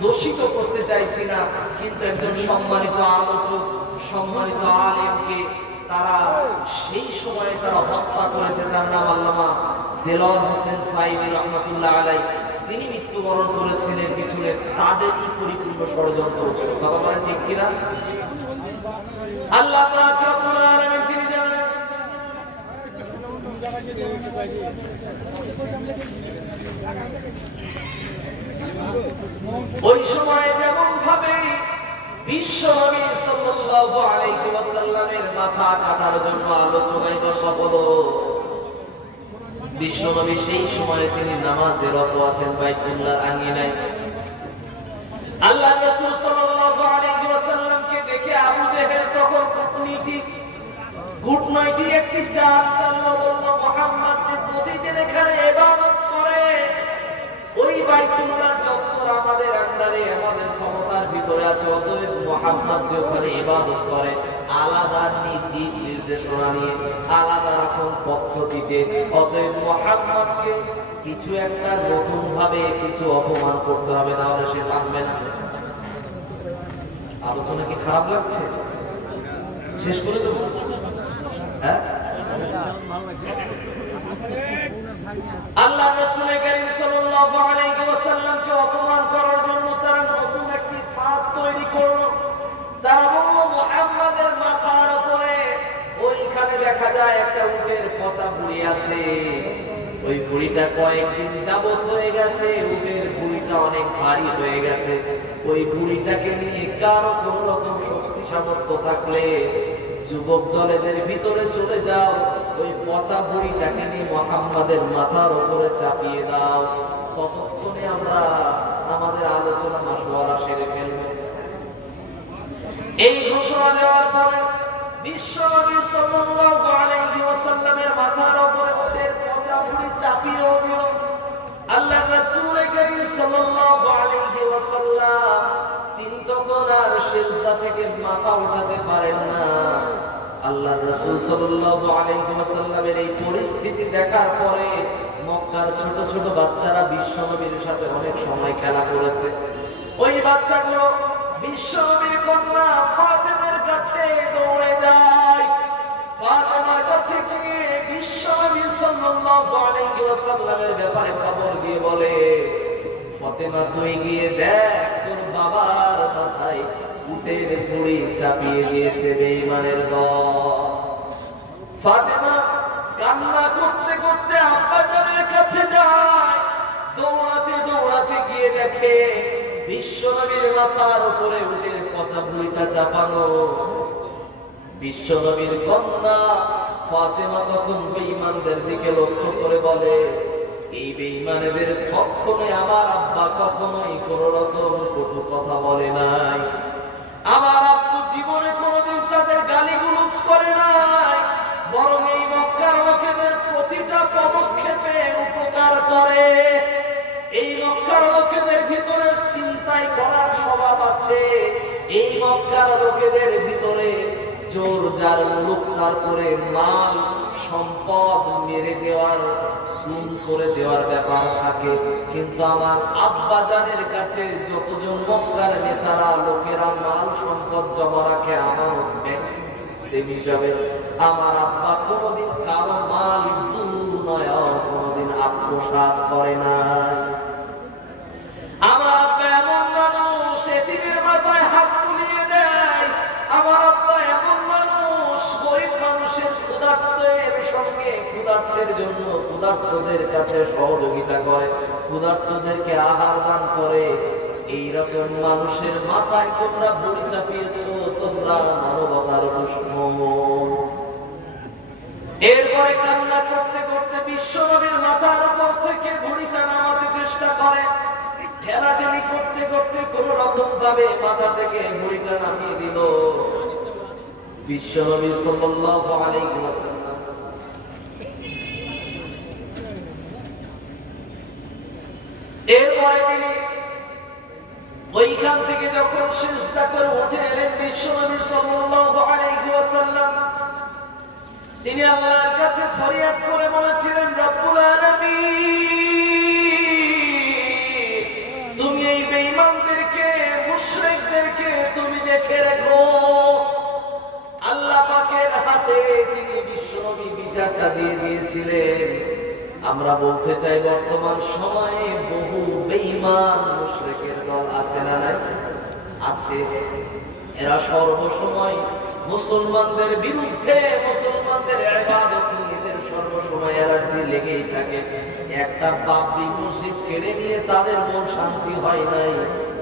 দোষিত করতে চাইছি না, কিন্তু একজন সম্মানিত আলোচক, সম্মানিত আলেমকে তারা সেই সময়ে তারা হত্যা করেছে। তার নাম আল্লামা দেলোয়ার হোসেন সাইদি রহমাতুল্লাহ আলাইহি। তিনি মৃত্যুবরণ করেছিলেন, পিছনে তাদেরই পরিপূর্ণ ষড়যন্ত্র ছিল। কথা বলেন ঠিক কিনা? আল্লাহ পাক রব্বুল আলামিন তিনি জানেন। ওই সময় যেমন ভাবে বিশ্ব নবী সাল্লাল্লাহু আলাইহি ওয়াসাল্লামের মাথা কাটার জন্য আলোচনায় বসা হলো, বিশ্ব নবী সেই সময়ে তিনি নামাজে রত আছেন বাইতুল্লাহর আঙ্গিনায়। আল্লাহ রাসূল সাল্লাল্লাহু আলাইহি ওয়াসাল্লামকে দেখে আবু জেহেল তখন কূটনৈতিক একটি চাল চাললো, বলল মুহাম্মদ যে প্রতিদিন এখানে ইবাদত ওই বাইতুল্লাহর চত্বর আমাদের আন্ডারে, আমাদের ক্ষমতার ভিতরে আছে। অতএব মুহাম্মদ যে ওখানে ইবাদত করে আলাদা নীতি নির্দেশনা নিয়ে, আলাদা রকম পদ্ধতিতে, অতএব মুহাম্মদকে কিছু একটা নতুন ভাবে কিছু অপমান করতে হবে, না হলে সে থাকবে না। আলোচনা কি খারাপ লাগছে? শেষ করে দেবো? হ্যাঁ, আল্লাহ রাসূল কারীম সাল্লাল্লাহু আলাইহি ওয়াসাল্লামকে অপমান করার জন্য তারা নতুন একটি ফাঁদ তৈরি করলো। তারা বলল মুহাম্মাদের মাথার উপরে ওইখানে দেখা যায় একটা উটের পচা ভুঁড়ি আছে, ওই ভুঁড়িটা কয়েকদিন যাবত হয়ে গেছে, উটের ভুঁড়িটা অনেক ভারী হয়ে গেছে। ওই ভুঁড়িটাকে নিয়ে কারো কোন রকম শক্তি সামর্থ্য থাকলে যুবক দলেদের ভিতরে চলে যাও, ওই পচা ভুঁড়িটাকে নিয়ে মুহাম্মাদের মাথার উপরে চাপিয়ে দাও, ততক্ষণে আমরা আমাদের আলোচনা মাসওয়ারা সেরে ফেলব। এই ঘোষণা দেওয়ার পরে বিশ্বনবী সাল্লাল্লাহু আলাইহি ওয়াসাল্লামের মাথার উপরে উটের পচা ভুঁড়ি চাপিয়ে দিল। আল্লাহর রাসূল কারীম সাল্লাল্লাহু আলাইহি ওয়াসাল্লাম তিনি তখন আর সিজদা থেকে মাথা উঠাতে পারেন না। আল্লাহর রাসূল সাল্লাল্লাহু আলাইহি ওয়াসাল্লামের এই পরিস্থিতি দেখার পরে মক্কার ছোট ছোট বাচ্চারা বিশ্বনবীর সাথে অনেক সময় খেলা করেছে। ওই বাচ্চাগুলো বিশ্বনবীর কন্যা ফাতেমার কাছে দৌড়ে যায়। ফাতেমার কাছে গিয়ে বিশ্বনবী সাল্লাল্লাহু আলাইহি ওয়াসাল্লামের ব্যাপারে খবর দিয়ে বলে, ফাতেমা তুই গিয়ে দেখ তোর বাবার মাথায় উটের ভুঁড়ি চাপিয়ে দিয়েছে বেঈমানের দল। ফাতেমা কান্না করতে করতে আব্বাজানের কাছে যায়। দৌড়াতে দৌড়াতে গিয়ে দেখে বিশ্বনবীর মাথার উপরে উটের পচা ভুঁড়িটা চাপানো। বিশ্বনবীর কন্যা ফাতেমা তখন বেঈমানদের দিকে লক্ষ্য করে বলে, এই বেঈমানদের কখনোই আমার আব্বা কখনোই কোন রকম কটু কথা বলে নাই, আমার আব্বু জীবনে কোনোদিন তাদের গালিগুলোজ করে নাই, বরং এই মক্কার লোকেদের প্রতিটা পদক্ষেপে উপকার করে। এই মক্কার লোকেদের ভিতরে ছিনতাই করার স্বভাব আছে, এই মক্কার লোকেদের ভিতরে চোর যার লুটপাট করে মাল সম্পদ মেরে দেওয়ার, গুম করে দেওয়ার ব্যাপার থাকে। কিন্তু আমার আব্বা জানের কাছে যতজন মক্কার নেতারা লোকেরা মাল সম্পদ জমা রাখে আমানত ব্যাংকিং সিস্টেম হিসাবে, আমার আব্বা কোনোদিন কারো মাল দুর্নয় কোনোদিন আত্মসাৎ করে নাই। আমার আব্বা এমন মানুষ এতিমের মাথায় হাত বুলিয়ে দেয়। আমার আব্বা এমন মানুষ গরিব মানুষের ক্ষুধার্তের সঙ্গে ক্ষুধার্তের জন্য ক্ষুধার্তদের কাছে সহযোগিতা করে, ক্ষুধার্তদেরকে আহার দান করে। এইরকম মানুষের মাথায় তোমরা ভুঁড়ি চাপিয়েছো, তোমরা মানবতার দুশমন। এরপরে কান্না করতে করতে বিশ্বনবীর মাথার উপর থেকে ভুঁড়িটা নামাতে চেষ্টা করে। ঠেলাঠেলি করতে করতে কোন রকম ভাবে মাথা থেকে ভুঁড়িটা নামিয়ে দিল। বিশ্বনবী সাল্লাল্লাহু আলাইহি ওয়াসাল্লাম এরপরে তিনি ওইখান থেকে যখন সিজদা করে উঠে এলেন, বিশ্বনবী সাল্লাল্লাহু আলাইহি ওয়াসাল্লাম তিনি আল্লাহর কাছে ফরিয়াদ করে বলেছিলেন, রব্বুল আলামিন তুমি এই বেঈমানদেরকে মুশরিকদেরকে তুমি দেখে রেখো। আল্লাহ পাকের হাতে তিনি বিশ্বনবী বিচারটা দিয়ে দিয়েছিলেন। আমরা বলতে চাই বর্তমান সময়ে বহু বেঈমান মুশরিকের দল আছে না নাই? আছে। এরা সর্বসময় মুসলমানদের বিরুদ্ধে, মুসলমানদের ইবাদত নিয়ে এদের সর্বসময় এলার্জি লেগেই থাকে। একটা বাবরি মসজিদ কেড়ে নিয়ে তাদের মন শান্তি হয় নাই,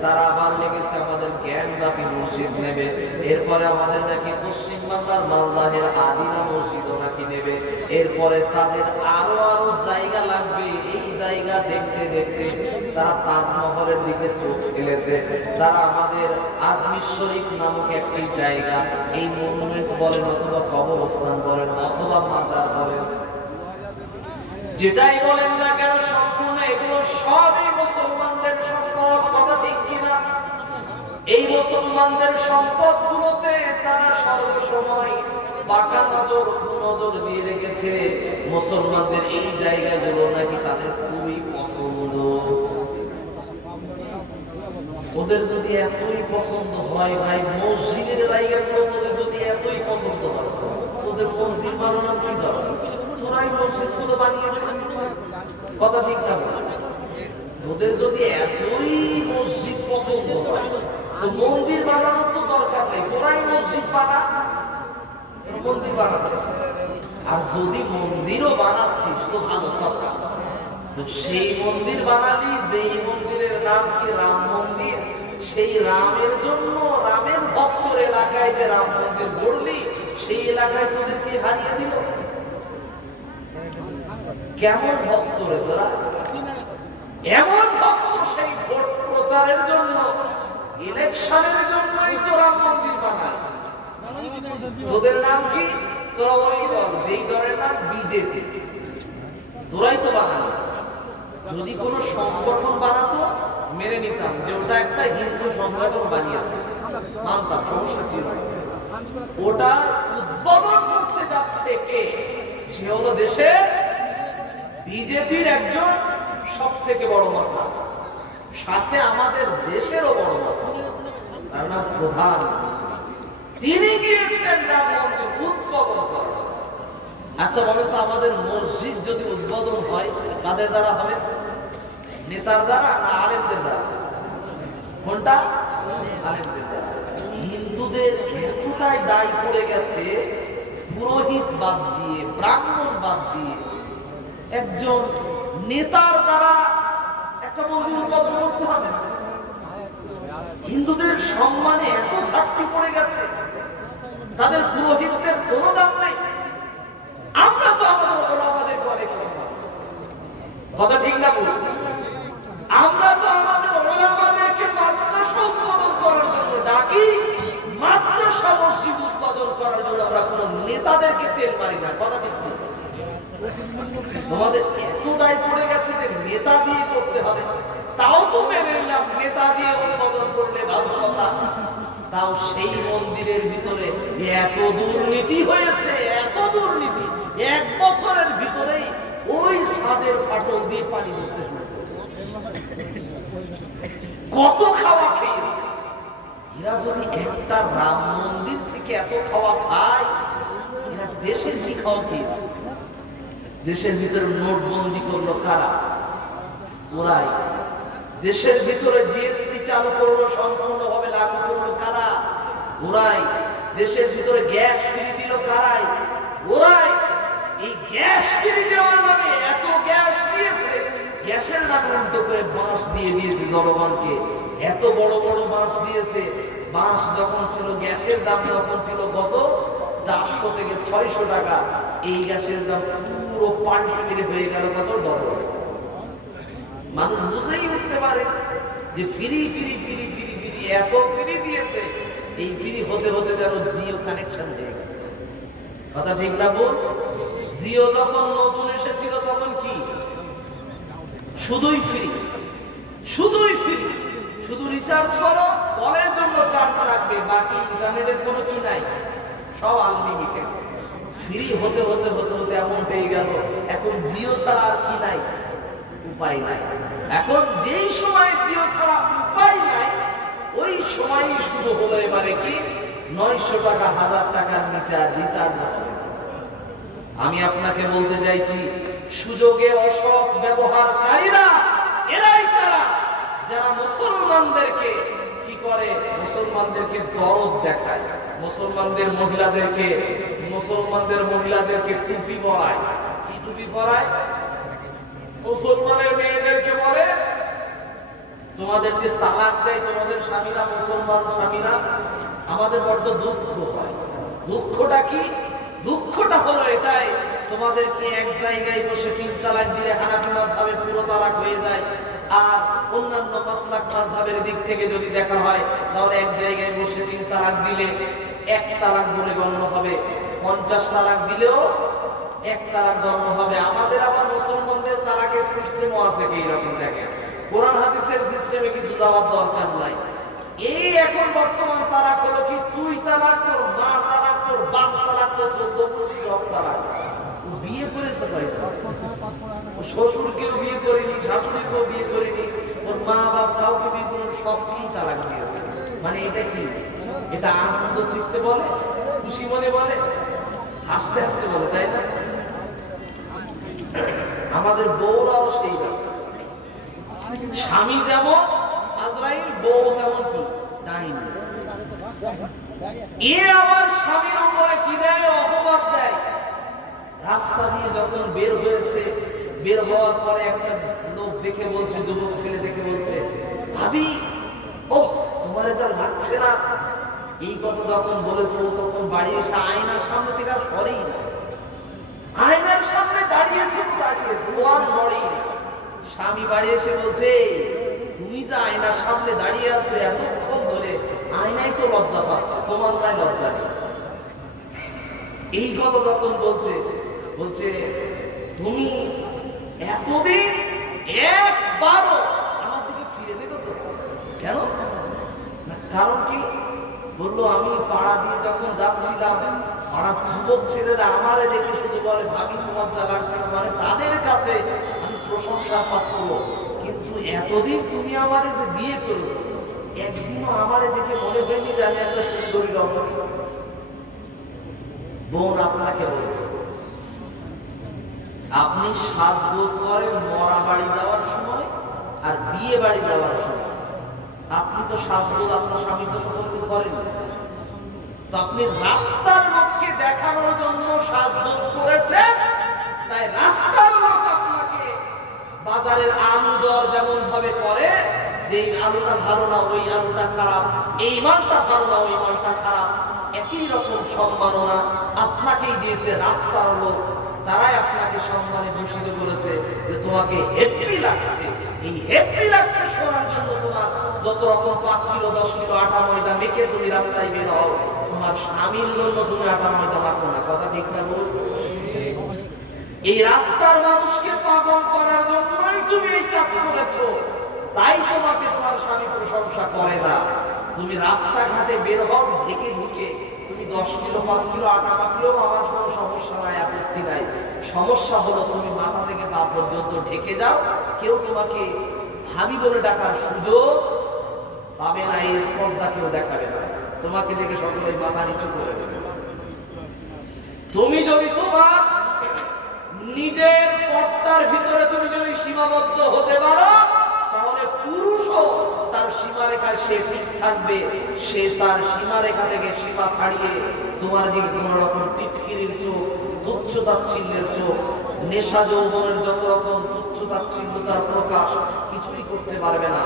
তারা আবার লেগেছে আমাদের জ্ঞানবাপী মসজিদ নেবে, এরপরে আমাদের নাকি পশ্চিম বাংলার মালদাহের আদিনা মসজিদও নাকি নেবে, এরপরে তাদের আরো আরো জায়গা লাগবে। এই জায়গা দেখতে দেখতে তারা তাজমহলের দিকে চোখ ফেলেছে। তারা আমাদের আজমির শরীফ নামক একটি জায়গা, এই মনুমেন্ট বলেন অথবা কবরস্থান বলেন অথবা মাজার বলেন, যেটাই বলেন না কেন সম্পূর্ণ এগুলো সবই মুসলমানদের সম্পদ, কথা ঠিক কিনা? এই মুসলমানদের সম্পদ গুলোতে তারা সর্বসময় বাঁকা নজর নজর দিয়ে রেখেছে। মুসলমানদের এই জায়গাগুলো নাকি তাদের খুবই পছন্দ। ওদের যদি এতই পছন্দ হয় ভাই, মসজিদের জায়গাগুলো তোদের যদি এতই পছন্দ হয়, তোদের মন্দির বানানোর কি দরকার? তোরাই মসজিদ গুলো বানিয়ে দে, কথা ঠিক না? তোদের যদি এতই মসজিদ পছন্দ হয়, তো মন্দির বানানোর তো দরকার নেই, তোরাই মসজিদ বানা। মন্দির বানাচ্ছিস, আর যদি মন্দিরও বানাচ্ছিস তো ভালো কথা। তো সেই মন্দির বানালি, যেই মন্দিরের নাম কি রাম মন্দির, সেই রামের জন্য, রামের ভক্তর এলাকায় যে রাম মন্দির গড়লি, সেই এলাকায় তোদেরকে হারিয়ে দিল। কেমন ভক্ত রে তোরা? এমন ভক্ত, সেই ভোট প্রচারের জন্য, ইলেকশনের জন্যই তো রাম মন্দির বানায়। তোদের নাম কি? তোরা ওই দল, যেই দলের নাম বিজেপি, তোরাই তো বানালো। যদি কোনো সংগঠন বানাতো মেনে নিতাম যে ওটা একটা হিন্দু সংগঠন বানিয়েছে, মানতাম, সমস্যা ছিল। ওটা উদ্বোধন করতে যাচ্ছে কে? সে হলো দেশের বিজেপির একজন সব থেকে বড় মাথা, সাথে আমাদের দেশেরও বড় মাথা, তার নাম প্রধানমন্ত্রী। তিনি গিয়েছেন রাম মন্দির উদ্বোধন করেন। আচ্ছা বলেন তো, আমাদের মসজিদ যদি উদ্বোধন হয় কাদের দ্বারা হবে? নেতার দ্বারা না আলেমদের দ্বারা? কোনটা? আলেমদের দ্বারা। হিন্দুদের এতটাই দায় পড়ে গেছে, পুরোহিত বাদ দিয়ে, ব্রাহ্মণ বাদ দিয়ে, একজন নেতার দ্বারা একটা মন্দির উদ্বোধন করতে হবে। হিন্দুদের সম্মানে এত ঘাটতি পড়ে গেছে, তাদের পুরোহিতদের কোনো দাম নেই। আমরা তো আমাদের ওলামাদেরকে অনেক সম্মান, কথা ঠিক না বল? আমরা তো আমাদের ওলামাদেরকে মাদ্রাসা উদ্বোধন করার জন্য ডাকি, মাদ্রাসা মসজিদ উদ্বোধন করার জন্য আমরা কোন নেতাদেরকে তেল মারি না, কথা ঠিক না? তোমাদের এত দায় পড়ে গেছে যে নেতা দিয়ে করতে হবে, তাও তো মেনে নিলাম, নেতা দিয়ে উদ্বোধন করলে ভালো কথা। তাও সেই মন্দিরের ভিতরে এত দুর্নীতি হয়েছে, এত দুর্নীতি, এক বছরের ভিতরেই ওই ছাদের ফাটল দিয়ে পানি পড়তে শুরু করেছে। কত খাওয়া খেয়েছে এরা! যদি একটা রাম মন্দির থেকে এত খাওয়া খায়, এরা দেশের কি খাওয়া খেয়েছে? দেশের ভিতরে নোটবন্দি করলো কারা? ওরাই। দেশের ভিতরে জিএসটি চালু করলো, সম্পূর্ণভাবে লাগু করলো কারা? ওরাই। দেশের ভিতরে গ্যাস ফ্রি দিল কারাই? ওরাই। এই গ্যাস ফ্রি দেওয়ার নামে এত গ্যাস দিয়েছে, গ্যাসের নামে উল্টো করে বাঁশ দিয়ে দিয়েছে জনগণকে। এত বড় বড় বাঁশ দিয়েছে। বাঁশ যখন ছিল, গ্যাসের দাম যখন ছিল কত? 400 থেকে 600 টাকা। এই গ্যাসের দাম পুরো পাল্টে হয়ে গেল কত? ডবল। মানুষ বুঝেই উঠতে পারে যে free free free free free এত ফ্রি দিয়েছে, এই ফ্রি হতে হতে যেন জিও কানেকশন হয়ে গেছে, কথা ঠিক না বল? জিও যখন নতুন এসেছিল তখন কি? শুধুই ফ্রি, শুধুই ফ্রি, শুধু রিচার্জ করো, কলের জন্য চার্জ লাগবে, বাকি ইন্টারনেটের কোনো কি নাই, সব আনলিমিটেড। ফ্রি হতে হতে হতে হতে এমন হয়ে গেল এখন জিও ছাড়া আর কি নাই? উপায় নাই। এখন যেই সময় জিও ছাড়া উপায় নাই, ওই সময়ই শুধু হলো এবারে কি 900 টাকা 1000 টাকার নিচে আর রিচার্জ হবে না। আমি আপনাকে বলতে চাইছি, সুযোগে অসৎ ব্যবহারকারীরা এরাই তারা যারা মুসলমানদেরকে কি করে? মুসলমানদেরকে দরদ দেখায়, মুসলমানদের মহিলাদেরকে টুপি পরায়। কি টুপি পরায়? মুসলমানের মেয়েদেরকে বলে, তোমাদের যে তালাক দেয় তোমাদের স্বামীরা, মুসলমান স্বামীরা, আমাদের বড্ড দুঃখ হয়। দুঃখটা কি? দুঃখটা হলো এটাই, তোমাদেরকে এক জায়গায় বসে 3 তালাক দিলে হানাফি মাযহাবে পুরো তালাক হয়ে যায়, আর অন্যান্য মাসলাক মাযহাবের দিক থেকে যদি দেখা হয় তাহলে এক জায়গায় বসে 3 তালাক দিলে 1 তালাক বলে গণ্য হবে, 50 তালাক দিলেও এক তালাক দেওয়ানো হবে। আমাদের আবার মুসলমানদের তালাকের সিস্টেমও আছে কি এরকম দেখেন, কোরআন হাদিসের সিস্টেমে কিছু যাওয়ার দরকার নাই। এই এখন বর্তমান তালাক হলো কি, তুই তালাক, তোর মা তালাক, তোর বাপ তালাক, তোর 14 কোটি সব তালাক। বিয়ে করেছে শ্বশুরকেও বিয়ে করিনি, শাশুড়িকেও বিয়ে করিনি, ওর মা বাপ কাউকে বিয়ে করে সবকেই তালাক দিয়েছে। মানে এটা কি, এটা আনন্দ চিত্তে বলে, খুশি মনে বলে, হাসতে হাসতে বলে, তাই না? আমাদের বউরাও সেই স্বামী যেমন আজরাইল, বউ তেমন কি ডাইনি। এ আবার স্বামীর উপরে কি দেয়, অপবাদ দেয়। রাস্তা দিয়ে যখন বের হয়েছে, বের হওয়ার পরে একটা লোক দেখে বলছে, যুবক ছেলে দেখে বলছে, ভাবি ওহ তোমার যা লাগছে না। এই কথা যখন বলেছে, ও তখন বাড়ি এসে আয়নার সামনে থেকে আর সরেই না, আয়নার সামনে দাঁড়িয়েছে তো দাঁড়িয়েছে, ও আর নড়েই না। স্বামী বাড়ি এসে বলছে, তুমি যা আয়নার সামনে দাঁড়িয়ে আছো এতক্ষণ ধরে, আয়নাই তো লজ্জা পাচ্ছে, তোমার নাই লজ্জা নেই। এই কথা যখন বলছে, বলছে তুমি এতদিন একবারও আমার দিকে ফিরে দেখেছো কেন? কারণ কি বললো, আমি পাড়া দিয়ে যখন যাচ্ছিলাম, পাড়ার যুবক ছেলেরা আমারে দেখে শুধু বলে, ভাবি তোমার যা লাগছে না, মানে তাদের কাছে আমি প্রশংসার পাত্র। কিন্তু এতদিন তুমি আমারে যে বিয়ে করেছো, একদিনও আমারে দেখে মনে হয়নি যে আমি একটা সুন্দরী রমণী। বোন আপনাকে বলছে, আপনি সাজগোজ করেন মরা বাড়ি যাওয়ার সময় আর বিয়ে বাড়ি যাওয়ার সময়। আপনি তো সাজগোজ আপনার স্বামী তো করেন, তো আপনি রাস্তার লোককে দেখানোর জন্য সাজগোজ করেছেন, তাই রাস্তার লোক আপনাকে বাজারের আলু দর যেমন ভাবে করে, যে আলুটা ভালো না ওই আলুটা খারাপ, এই মালটা ভালো না ওই মালটা খারাপ, একই রকম সম্মাননা আপনাকেই দিয়েছে রাস্তার লোক। তারাই আপনাকে সম্মানে ভূষিত করেছে যে তোমাকে হ্যাপি লাগছে। এই হ্যাপি লাগছে শোনার জন্য তোমার যত রকম 5 কিলো 10 কিলো আটা ময়দা মেখে তুমি রাস্তায় বের হও, তোমার স্বামীর জন্য তুমি আটা ময়দা মাখো না। কথা ঠিক না বল? এই রাস্তার মানুষকে পাগল করার জন্যই তুমি এই কাজ করেছো, তাই তোমাকে তোমার স্বামী প্রশংসা করে না। তুমি রাস্তাঘাটে বের হও ঢেকে ঢুকে, তুমি 10 কিলো 5 কিলো আটা মাখলেও আমার কোনো সমস্যা নাই, আপত্তি নাই। সমস্যা হলো তুমি মাথা থেকে পা পর্যন্ত ঢেকে যাও, কেউ তোমাকে ভাবি বলে ডাকার সুযোগ পাবে না, এই স্পর্ধা কেউ দেখাবে না, তোমাকে দেখে সকলে মাথা নিচু করে দেবে। তুমি যদি তোমার নিজের পর্দার ভিতরে তুমি যদি সীমাবদ্ধ হতে পারো, তাহলে পুরুষও তার সীমারেখায় সে ঠিক থাকবে। সে তার সীমারেখা থেকে সীমা ছাড়িয়ে তোমার দিকে কোন রকম টিটকিরির চোখ, তুচ্ছ তাচ্ছিল্যের চোখ, নেশা যৌবনের যত রকম তুচ্ছ তাচ্ছিল্যতার প্রকাশ কিছুই করতে পারবে না।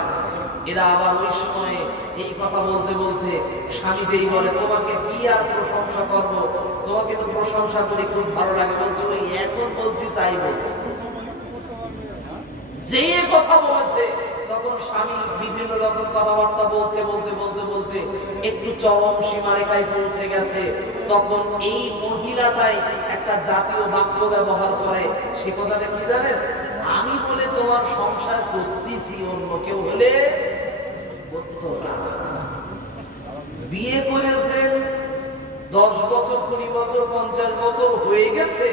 এরা আবার ওই সময়ে এই কথা বলতে বলতে স্বামী যেই বলে, তোমাকে কি আর প্রশংসা করবো, তোমাকে তো প্রশংসা করি খুব ভালো লাগে, বলছে ওই এখন বলছি তাই বলছি। যে কথা বলেছে তখন স্বামী বিভিন্ন রকম কথাবার্তা বলতে বলতে বলতে বলতে একটু চরম সীমারেখায় পৌঁছে গেছে। তখন এই মহিলাটাই একটা জাতীয় বাক্য ব্যবহার করে। সে কথাটা কি জানেন? আমি বলে তোমার সংসার করতেছি, অন্য কেউ হলে করতো না। বিয়ে করেছেন 10 বছর 20 বছর 50 বছর হয়ে গেছে,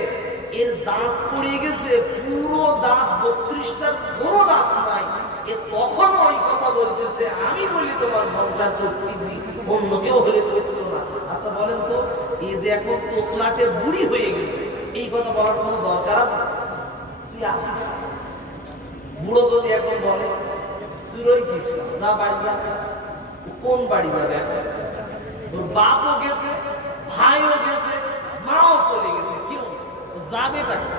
এর দাঁত পড়ে গেছে, পুরো দাঁত 32টার কোনো দাঁত নাই। এ তখনও ওই কথা বলতেছে, আমি বলি তোমার সংসার করতেছি, অন্য কেউ হলে করতো না। আচ্ছা বলেন তো, এই যে এখন তোতলাটে বুড়ি হয়ে গেছে, এই কথা বলার কোনো দরকার আছে? তুই আসিস বুড়ো যদি এখন বলে তুই রয়েছিস না, বাড়ি যা। কোন বাড়ি যাবে? তোর বাপও গেছে, ভাইও গেছে, মাও চলে গেছে, কেউ যাবে টাকা।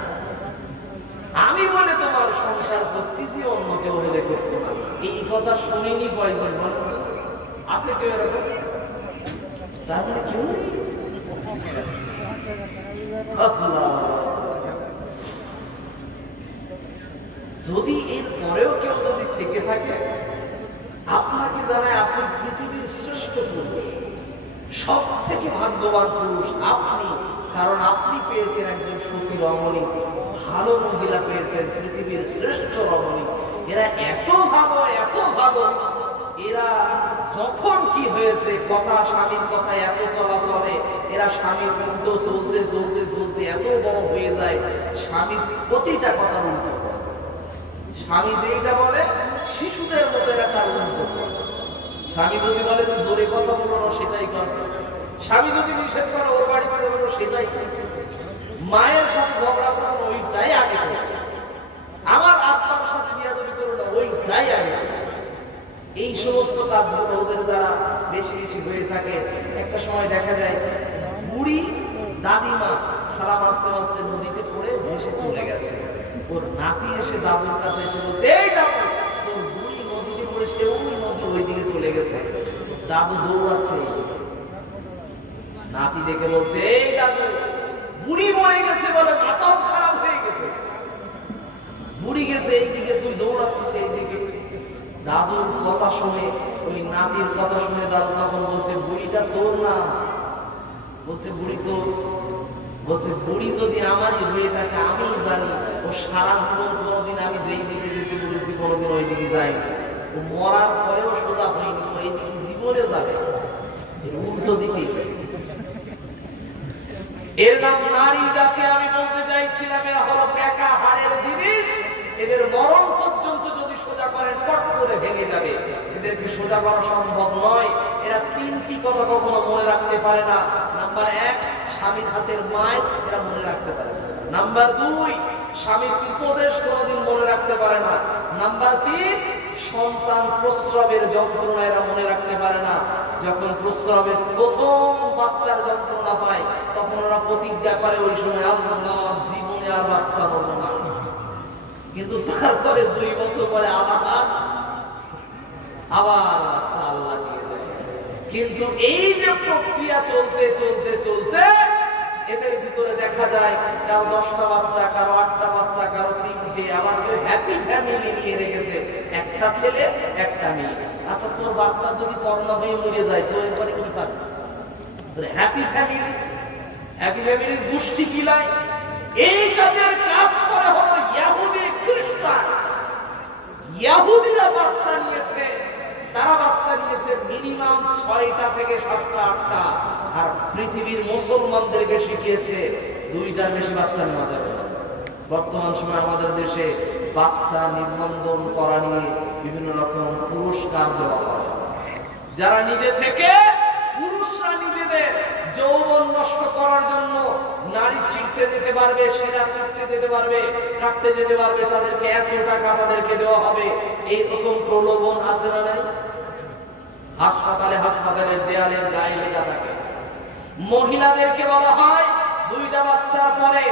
আমি বলে তোমার সংসার করতেছি, অন্য কেউ হলে করতো না। এই কথা শুনিনি কয়জন বলেন? আছে কেউ এরকম? তার মানে কেউ নেই। যদি এর পরেও কেউ যদি থেকে থাকে, আপনাকে জানায় আপনি পৃথিবীর শ্রেষ্ঠ পুরুষ। সব থেকে ভাগ্যবান পুরুষ আপনি, কারণ আপনি পেয়েছেন একজন সতী রমণী, ভালো মহিলা পেয়েছেন, পৃথিবীর শ্রেষ্ঠ রমণী। এরা এত ভালো, এত ভালো, এরা যখন কি হয়েছে কথা, স্বামীর কথা এত চলাচলে, এরা স্বামীর উল্টো চলতে চলতে চলতে এত বড় হয়ে যায়, স্বামীর প্রতিটা কথা উল্টো করে। স্বামী যেটা বলে শিশুদের মতো এরা তার উল্টো করে। স্বামী যদি বলে যে জোরে কথা বলো না, সেটাই করবে। স্বামী যদি নিষেধ করে ওর বাড়িতে দেবো না, সেটাই করবে। মায়ের সাথে ঝগড়া করবো, ওইটাই আগে করবে। আমার আত্মার সাথে বিয়াদবি করবো না, ওইটাই আগে করবে। এই সমস্ত কাজগুলো ওদের দ্বারা বেশি বেশি হয়ে থাকে। একটা সময় দেখা যায় বুড়ি দাদিমা থালা মাজতে মাজতে নদীতে পড়ে ভেসে চলে গেছে। ওর নাতি এসে দাদুর কাছে এসে বলছে, এই দাদু, তোর বুড়ি নদীতে পড়ে সে ওই নদী ওই দিকে চলে গেছে। দাদু দৌড়াচ্ছে, নাতি দেখে বলছে, এই দাদু, বুড়ি মরে গেছে বলে মাথাও খারাপ হয়ে গেছে, বুড়ি গেছে এইদিকে, তুই দৌড়াচ্ছিস এই দিকে। দাদুর কথা শুনে, ওই নাতির কথা শুনে দাদু তখন বলছে, বুড়িটা তোর না। বলছে বুড়ি তোর। বলছে বুড়ি যদি আমারই হয়ে থাকে আমি জানি, ও সারা জীবন কোনোদিন আমি যেই দিকে যেতে বলেছি কোনোদিন ওই দিকে যায়নি। ও মরার পরেও সোজা হয়নি, ওই দিকে জীবনে যাবে, উল্টো দিকে। এর নাম নারী জাতি। আমি বলতে চাইছিলাম এরা হলো পেকা হাড়ের জিনিস। এদের মরণ পর্যন্ত যদি সোজা করেন পট করে ভেঙে যাবে। এদেরকে সোজা করা সম্ভব নয়। এরা তিনটি কথা কখনো মনে রাখতে পারে না। নাম্বার 1, স্বামীর হাতের মায়ের এরা মনে রাখতে পারে না। নাম্বার 2, স্বামীর উপদেশ কোনোদিন মনে রাখতে পারে না। নাম্বার 3, সন্তান প্রস্রাবের যন্ত্রণা এরা মনে রাখতে পারে না। যখন প্রস্রাবের প্রথম বাচ্চার যন্ত্রণা পায় তখন ওরা প্রতিজ্ঞা করে ওই সময়, আল্লাহ জীবনে আর বাচ্চা হলো না। কিন্তু তারপরে 2 বছর পরে আবার বাচ্চা আল্লাহ দিয়ে দেয়। কিন্তু এই যে প্রক্রিয়া চলতে চলতে চলতে এদের ভিতরে দেখা যায় কারো 10টা বাচ্চা, কারো 8টা বাচ্চা, কারো 3টে, আবার কেউ হ্যাপি ফ্যামিলি নিয়ে রেখেছে, একটা ছেলে একটা মেয়ে। আচ্ছা, তোর বাচ্চা যদি করোনা হয়ে মরে যায় তো এরপরে কি পাবে? তোর হ্যাপি ফ্যামিলি, হ্যাপি ফ্যামিলির গোষ্ঠী কিলাই। এই কাজের কাজ করা হলো ইহুদি খ্রিস্টান। ইহুদিরা বাচ্চা নিয়েছে, তারা বাচ্চা নিয়েছে মিনিমাম 6টা থেকে 7টা 8টা, আর পৃথিবীর মুসলমানদেরকে শিখিয়েছে 2টার বেশি বাচ্চা নেওয়া যাবে না। বর্তমান সময় আমাদের দেশে বাচ্চা নিবন্ধন করা নিয়ে বিভিন্ন রকম পুরস্কার দেওয়া হয়। যারা নিজে থেকে, পুরুষরা নিজেদের যৌবন নষ্ট করার জন্য নারী ছিঁড়তে যেতে পারবে, সেরা ছিঁড়তে যেতে পারবে, কাটতে যেতে পারবে, তাদেরকে এত টাকা তাদেরকে দেওয়া হবে, এইরকম প্রলোভন আছে না নাই? হাসপাতালের দেয়ালের গায়ে লেখা থাকে। মহিলাদেরকে বলা হয় 2টা বাচ্চার পরে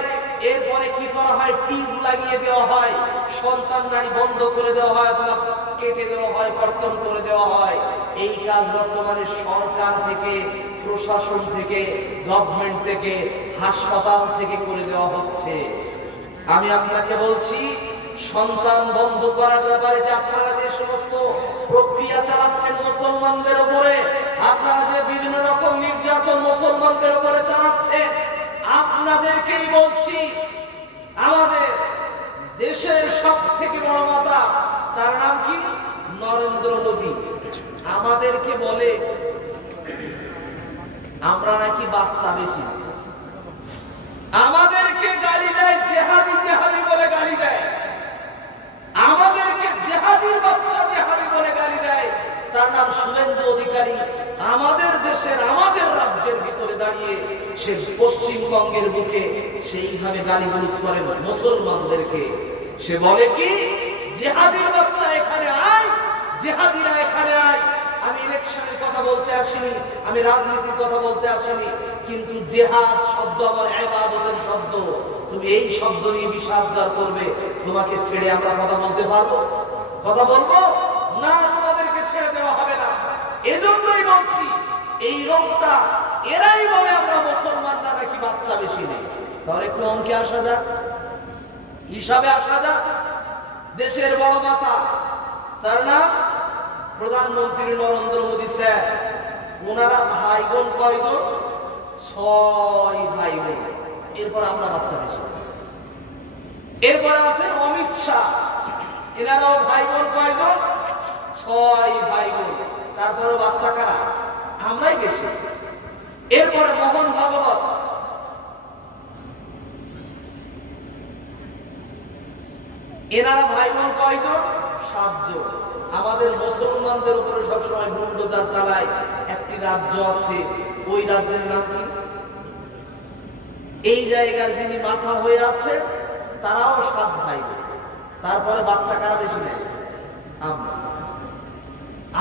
এরপরে কি করা হয়, টিউব লাগিয়ে দেওয়া হয়, সন্তান নারী বন্ধ করে দেওয়া হয় অথবা কেটে দেওয়া হয়, কর্তন করে দেওয়া হয়। এই কাজ বর্তমানে সরকার থেকে, প্রশাসন থেকে, গভর্নমেন্ট থেকে, হাসপাতাল থেকে করে দেওয়া হচ্ছে। আমি আপনাকে বলছি, সন্তান বন্ধ করার ব্যাপারে যে আপনারা যে সমস্ত প্রক্রিয়া চালাচ্ছেন মুসলমানদের উপরে, আপনারা যে বিভিন্ন রকম নির্যাতন মুসলমানদের উপরে চালাচ্ছেন, আপনাদেরকেই বলছি, আমাদের দেশের সব থেকে বড় মাতা, তার নাম কি? নরেন্দ্র মোদী। আমাদেরকে বলে আমরা নাকি বাচ্চা বেশি। আমাদেরকে গালি দেয়, জেহাদি জেহাদি বলে গালি দেয়। আমাদেরকে জেহাদির বাচ্চা জেহাদি বলে গালি দেয়। তার নাম শুভেন্দু অধিকারী। আমাদের দেশের, আমাদের রাজ্যের ভিতরে দাঁড়িয়ে সে পশ্চিমবঙ্গের বুকে সেইভাবে গালিগালাজ করে মুসলমানদেরকে। সে বলে কি, জেহাদির বাচ্চা এখানে আয়, জেহাদিরা এখানে আয়। আমি ইলেকশনের কথা বলতে আসিনি, আমি রাজনীতির কথা বলতে আসিনি, কিন্তু জেহাদ শব্দ আমার ইবাদতের শব্দ। তুমি এই শব্দ নিয়ে বিষাদগার করবে, তোমাকে ছেড়ে আমরা কথা বলতে পারবো? কথা বলবো না, তোমাদেরকে ছেড়ে দেওয়া হবে না। এজন্যই বলছি, এই রোগটা এরাই বলে আমরা মুসলমানরা নাকি বাচ্চা বেশি নেই। তাহলে একটু অঙ্কে আসা যাক, হিসাবে আসা যাক। দেশের বড় মাতা, তার নাম প্রধানমন্ত্রী নরেন্দ্র মোদী স্যার। ওনারা ভাই বোন কয়জন? 6 ভাই বোন। এরপর আমরা বাচ্চা বেশি। এরপরে আছেন অমিত শাহ, এনারাও ভাই বোন কয়জন? 6 ভাই বোন। তারপরে বাচ্চা কারা? আমরাই বেশি। এরপরে মোহন ভাগবত, এনারা ভাই বোন কয়জন? 7 জন। আমাদের মুসলমানদের উপরে সবসময় বুলডোজার চালায় একটি রাজ্য আছে, ওই রাজ্যের নাম কি? এই জায়গার যিনি মাথা হয়ে আছে তারাও 7 ভাই বোন। তারপরে বাচ্চা কারা বেশি নেয়?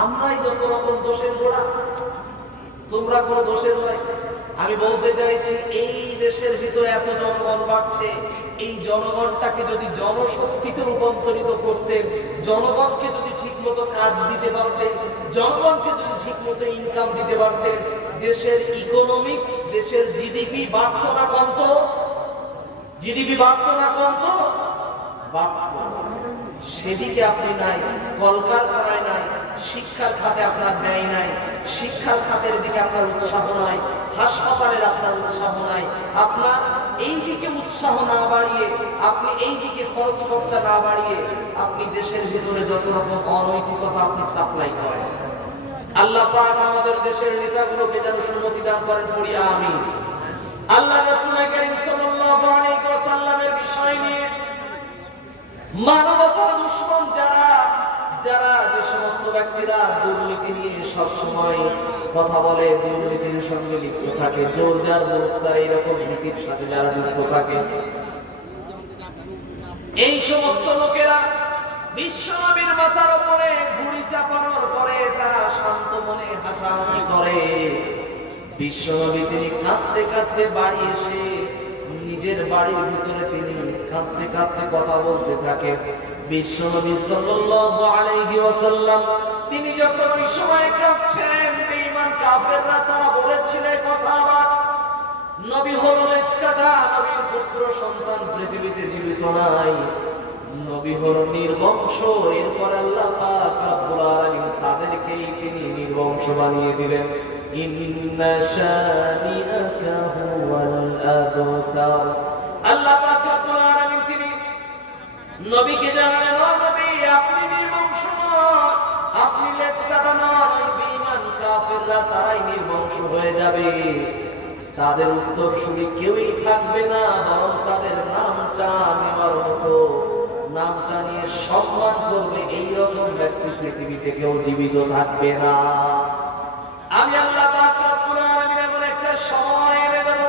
আমরাই যত রকম দোষের গোড়া, তোমরা কোনো দোষের নয়। আমি বলতে চাইছি এই দেশের ভিতরে এত জনগণ বাড়ছে, এই জনগণটাকে যদি জনশক্তিতে রূপান্তরিত করতেন, জনগণকে যদি ঠিক মতো কাজ দিতে পারতেন, জনগণকে যদি ঠিক মতো ইনকাম দিতে পারতেন, দেশের ইকোনমিক্স, দেশের জিডিপি বাড়তো না কমত? জিডিপি বাড়তো না কমত? বাড়তো। সেদিকে আপনি নাই, কলকারখানায় নাই, শিক্ষার খাতে আপনার ব্যয় নাই, শিক্ষার খাতের দিকে আপনার উৎসাহ নাই, হাসপাতালের আপনার উৎসাহ নাই। আপনার এই দিকে উৎসাহ না বাড়িয়ে, আপনি এই দিকে খরচ খরচা না বাড়িয়ে, আপনি দেশের ভিতরে যত রকম অনৈতিকতা আপনি সাপ্লাই করেন। আল্লাহ পাক আমাদের দেশের নেতাগুলোকে যেন সুমতি দান করেন, পড়ি আমিন। আল্লাহ রাসূল কারীম সাল্লাল্লাহু আলাইহি ওয়াসাল্লামের বিষয় নিয়ে মানবতার দুশমন যারা যারা যে সমস্ত ব্যক্তিরা দুর্নীতি নিয়ে সব সময় কথা বলে, দুর্নীতির সঙ্গে লিপ্ত থাকে, জোর জার বলতার এইরকম নীতির সাথে যারা যুক্ত থাকে, এই সমস্ত লোকেরা বিশ্বনবীর মাথার উপরে ঘুড়ি চাপানোর পরে তারা শান্ত মনে হাসাহাসি করে। বিশ্বনবী তিনি কাঁদতে কাঁদতে বাড়ি এসে নিজের বাড়ির ভিতরে তিনি কাঁদতে কাঁদতে কথা বলতে থাকে। বিশ্বনবী সাল্লাল্লাহু আলাইহি ওয়াসাল্লাম তিনি যখন ওই সময় কাঁদছেন, বেঈমান কাফেররা তারা বলেছিল কথা, আবার নবী হলো লেজকাটা, নবীর পুত্র সন্তান পৃথিবীতে জীবিত নাই, নবী হলো নির্বংশ। এরপর আল্লাহ পাক রব্বুল আলামিন তাদেরকেই তিনি নির্বংশ বানিয়ে দিলেন। ইন্না শানিআকা হুয়াল আবতার। আল্লাহ পাক রব্বুল আলামিন তিনি নবীকে জানালেন, ও নবী আপনি নির্বংশ নন, আপনি লেজকাটা নন, ওই বেঈমান কাফেররা তারাই নির্বংশ হয়ে যাবে, তাদের উত্তরসূরি কেউই থাকবে না, বরং তাদের নামটা নেওয়ার মতো, নামটা নিয়ে সম্মান করবে এইরকম ব্যক্তি পৃথিবীতে কেউ জীবিত থাকবে না। আমি আল্লাহ পাক রব্বুল আলামিন এমন একটা সময় এনে দেব,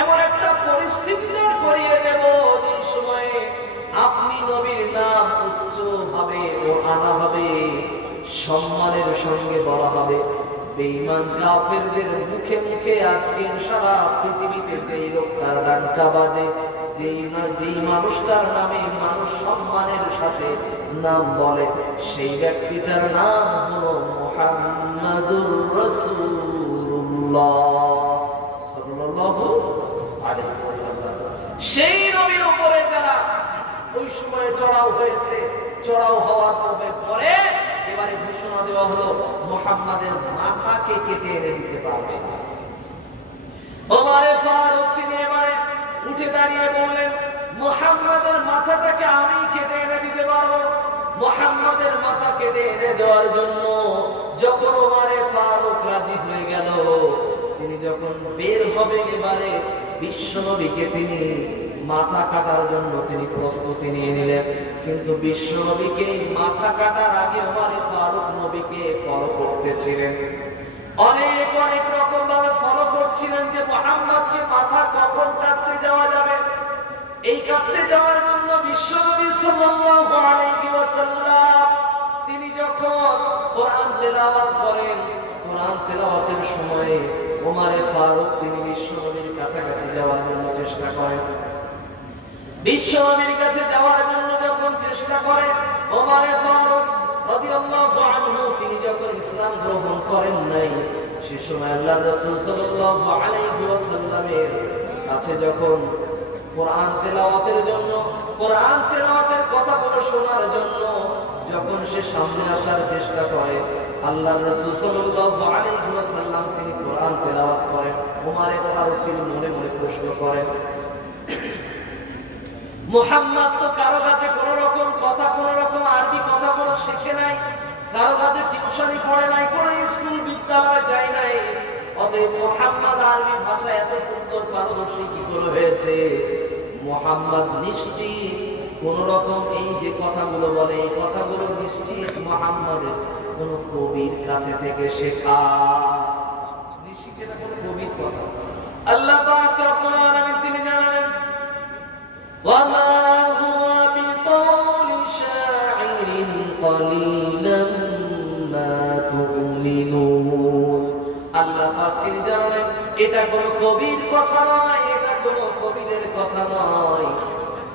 এমন একটা পরিস্থিতি দাঁড় করিয়ে দেব, যে সময়ে আপনি নবীর নাম উচ্চ ভাবে ও আনা হবে, সম্মানের সঙ্গে বলা হবে। বেঈমান কাফেরদের মুখে মুখে আজকে সারা পৃথিবীতে যেই লোকটার ডাঙ্কা বাজে, যেই মানুষটার নামে মানুষ সম্মানের সাথে নাম বলে, সেই ব্যক্তিটার নাম হলো মুহাম্মাদুর রাসূলুল্লাহ সাল্লাল্লাহু আলাইহি ওয়াসাল্লাম। সেই নবীর উপরে যারা ওই সময়ে চড়াও হয়েছে, চড়াও হওয়ার পরে এবারে ঘোষণা দেওয়া হলো মুহাম্মাদের মাথাকে কেটে এনে দিতে পারবে। ওমর ফারুক তিনি এবারে উঠে দাঁড়িয়ে বললেন, মুহাম্মাদের মাথাটাকে আমি কেটে এনে দিতে পারবো। মুহাম্মাদের মাথা কেটে এনে দেওয়ার জন্য যখন ওমর ফারুক রাজি হয়ে গেল, তিনি যখন বের হবেন এবারে বিশ্বনবীকে তিনি মাথা কাটার জন্য তিনি প্রস্তুতি নিয়ে নিলেন। কিন্তু বিশ্বনবীকে মাথা কাটার আগে ওমর ফারুক নবীকে ফলো করতেছিলেন, অনেক অনেক রকম ভাবে ফলো করছিলেন যে মুহাম্মদকে মাথা কখন কাটতে যাওয়া যাবে। এই কাটতে যাওয়ার জন্য বিশ্বনবী সাল্লাল্লাহু আলাইহি ওয়াসাল্লাম তিনি যখন কোরআন তেলাওয়াত করেন, কোরআন তেলাওয়াতের সময়ে ওমর ফারুক তিনি বিশ্বনবীর কাছাকাছি যাওয়ার জন্য চেষ্টা করেন। বিশ্বনবীর কাছে যাওয়ার জন্য যখন চেষ্টা করেন, ওমর ফারুক রাদিয়াল্লাহু আনহু তিনি যখন ইসলাম গ্রহণ করেন নাই, সে সময় আল্লাহর রাসূল সাল্লাল্লাহু আলাইহি ওয়াসাল্লামের কাছে যখন কোরআন তেলাওয়াতের জন্য, কোরআন তেলাওয়াতের কথাগুলো শোনার জন্য যখন সে সামনে আসার চেষ্টা করে, আল্লাহর রাসূল সাল্লাল্লাহু আলাইহি ওয়াসাল্লাম তিনি কোরআন তেলাওয়াত করেন, ওমর ফারুক তিনি মনে মনে প্রশ্ন করেন, মুহাম্মদ তো কারো কাছে কোনো রকম কথা, কোনো রকম আরবি কথা বলা শিখে নাই, কারো কাছে টিউশনি পড়ে নাই, কোনো স্কুল বিদ্যালয়ে যায় নাই, অতএব মুহাম্মদ আরবি ভাষা এত সুন্দর পারদর্শী কি করে হয়েছে? মুহাম্মদ নিশ্চিত কোন রকম এই যে কথাগুলো বলে, এই কথাগুলো নিশ্চিত মুহাম্মাদের কোন কবির কাছে থেকে শেখা, নিশ্চিত এটা কোন কবির কথা। আল্লাহ পাক রব্বুল আলামিন তিনি জানালেন, ওয়া মা হুয়া বিকাউলি শাইরিন কলিলাম মা তুমিনুন। আল্লাহ পাক তিনি জানালেন এটা কোন কবির কথা নয়, এটা কোন কবিদের কথা নয়,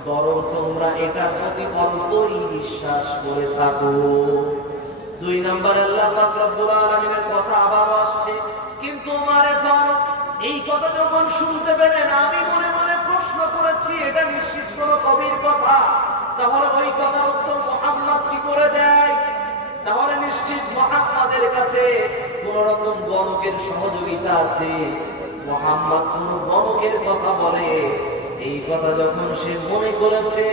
বরং তোমরা এটার প্রতি অল্পই বিশ্বাস করে থাকো। দুই নম্বর আল্লাহ পাক রব্বুল আলামিনের কথা আবার আসছে, কিন্তু ওমর ফারুক এই কথা যখন শুনতে পেলেন, আমি মনে মনে প্রশ্ন করেছি এটা নিশ্চিত কোন কবির কথা, তাহলে ওই কথার উত্তর মুহাম্মদ কি করে দেয়? তাহলে নিশ্চিত মুহাম্মাদের কাছে কোন রকম গণকের সহযোগিতা আছে, মুহাম্মদ কোন গণকের কথা বলে, এই কথা যখন সে মনে করেছে,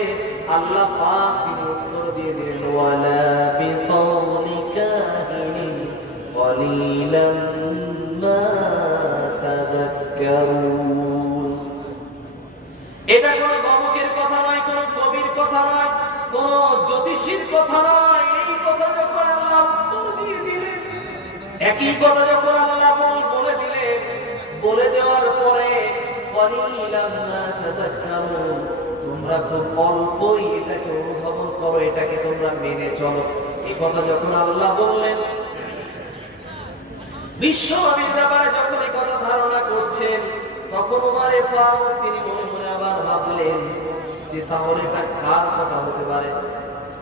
আল্লাহ পাক তিনি উত্তর দিয়ে দিলেন, ওয়ালা বিকাউলি কাহিনিন কলিলাম মা তাযাক্কারুন। এটা কোন গণকের কথা নয়, কোন কবির কথা নয়, কোন জ্যোতিষীর কথা নয়। এই কথা যখন আল্লাহ উত্তর দিয়ে দিলেন, একই কথা যখন আল্লাহ বলে দিলেন, বলে দেওয়ার পরে কলিলাম মা তাযাক্কারুন, তোমরা খুব অল্পই এটাকে অনুধাবন করো, এটাকে তোমরা মেনে চলো, এই কথা যখন আল্লাহ বললেন, বিশ্বনবীর ব্যাপারে যখন এই কথা ধারণা করছেন, তখন ওমর ফারুক তিনি মনে মনে আবার ভাবলেন যে তাহলে এটা কার কথা হতে পারে?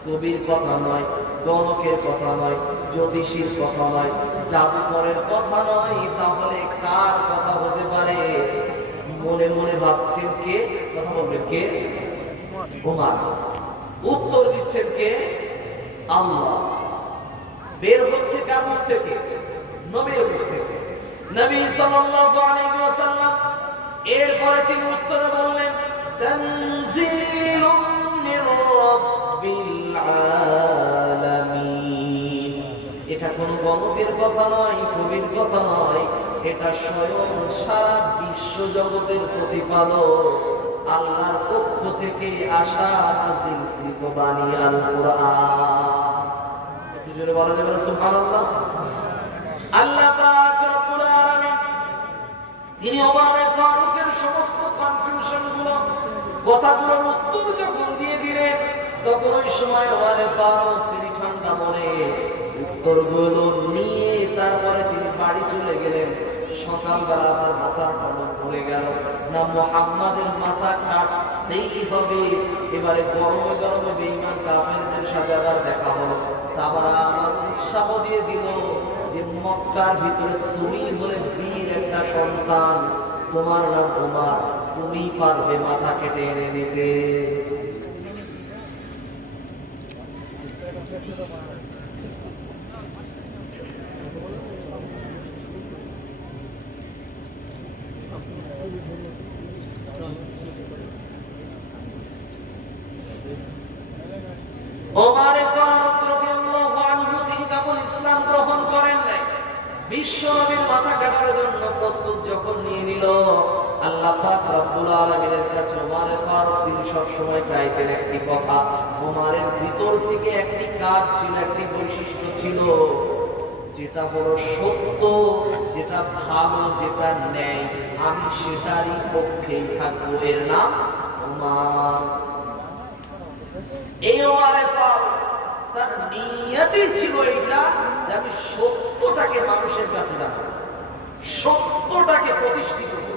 কবির কথা নয়, গণকের কথা নয়, জ্যোতিষীর কথা নয়, জাদুকরের কথা নয়, তাহলে কার কথা হতে পারে? মনে মনে ভাবছেন কে? কথা বলবেন কে? ওমর। উত্তর দিচ্ছেন কে? আল্লাহ। বের হচ্ছে কার মুখ থেকে? নবীর মুখ থেকে। নবী সাল্লাল্লাহু আলাইহি ওয়াসাল্লাম এরপরে তিনি উত্তরে বললেন, তানজিলুম মির রাব্বিল আলামিন। এটা কোন গণকের কথা নয়, কবির কথা নয়, এটা স্বয়ং সারা বিশ্ব জগতের প্রতিপালক আল্লাহর পক্ষ থেকে আসা নাযিলকৃত বাণী আল কুরআন। একটু জোরে বলা যাবে না সুবহানাল্লাহ? আল্লাহ পাক রব্বুল আলামিন তিনি ওমর ফারুকের সমস্ত কনফিউশন গুলো, কথাগুলোর উত্তর যখন দিয়ে দিলেন, তখন ওই সময় ওমর ফারুক তিনি ঠান্ডা মনে উত্তরগুলো নিয়ে তারপরে তিনি বাড়ি চলে গেলেন। সকালবেলা আমার মাথার টনক পড়ে গেল, না মুহাম্মাদের মাথা কাটতেই হবে। এবারে গরমে গরমে বেঈমান কাফেরদের সাথে আবার দেখা হলো, তারা আমার উৎসাহ দিয়ে দিল যে মক্কার ভিতরে তুমি হলে বীর একটা সন্তান, তোমার নাম ওমর, তুমি পারবে মাথা কেটে এনে দিতে। ওমর ফারুক রাদিয়াল্লাহু আনহু তিনি তখন ইসলাম গ্রহণ করেন নাই, বিশ্ব নবীর মাথা কাটার জন্য প্রস্তুত যখন নিয়ে নিল, আল্লাহ পাক রব্বুল আলামিনের কাছে ওমর ফারুক তিনি সব সময় চাইতেন একটি কথা, ওমরের ভিতর থেকে একটি কাজ ছিল, একটি বৈশিষ্ট্য ছিল, যেটা হলো সত্য, যেটা ভালো, যেটা ন্যায়, আমি সেটারই পক্ষেই থাকবো, এর নাম ওমর। এই ওমর ফারুক তার নিয়তই ছিল এটা যে আমি সত্যটাকে মানুষের কাছে জানাবো, সত্যটাকে প্রতিষ্ঠিত করব,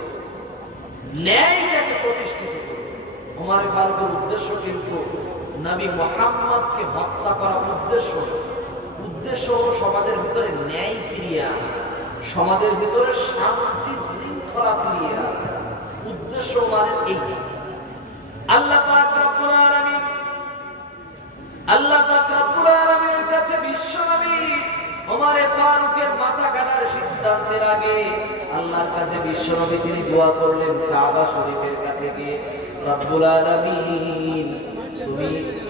ন্যায়টাকে প্রতিষ্ঠিত করব। ওমর ফারুকের উদ্দেশ্য কিন্তু নবী মুহাম্মদকে হত্যা করা উদ্দেশ্য না, উদ্দেশ্য হলো সমাজের ভিতরে ন্যায় ফিরিয়ে আনা, সমাজের ভিতরে শান্তি শৃঙ্খলা ফিরিয়ে আনা, উদ্দেশ্য ওমরের এই। আল্লাহ পাক রব্বুল আলামিন, আল্লাহ পাক রব্বুল আলামিনের কাছে বিশ্বনবী ওমর কাছে বিশ্বনবী তিনি দোয়া করলেন কাবা শরীফের কাছে গিয়ে, রব্বুল আলামিন তুমি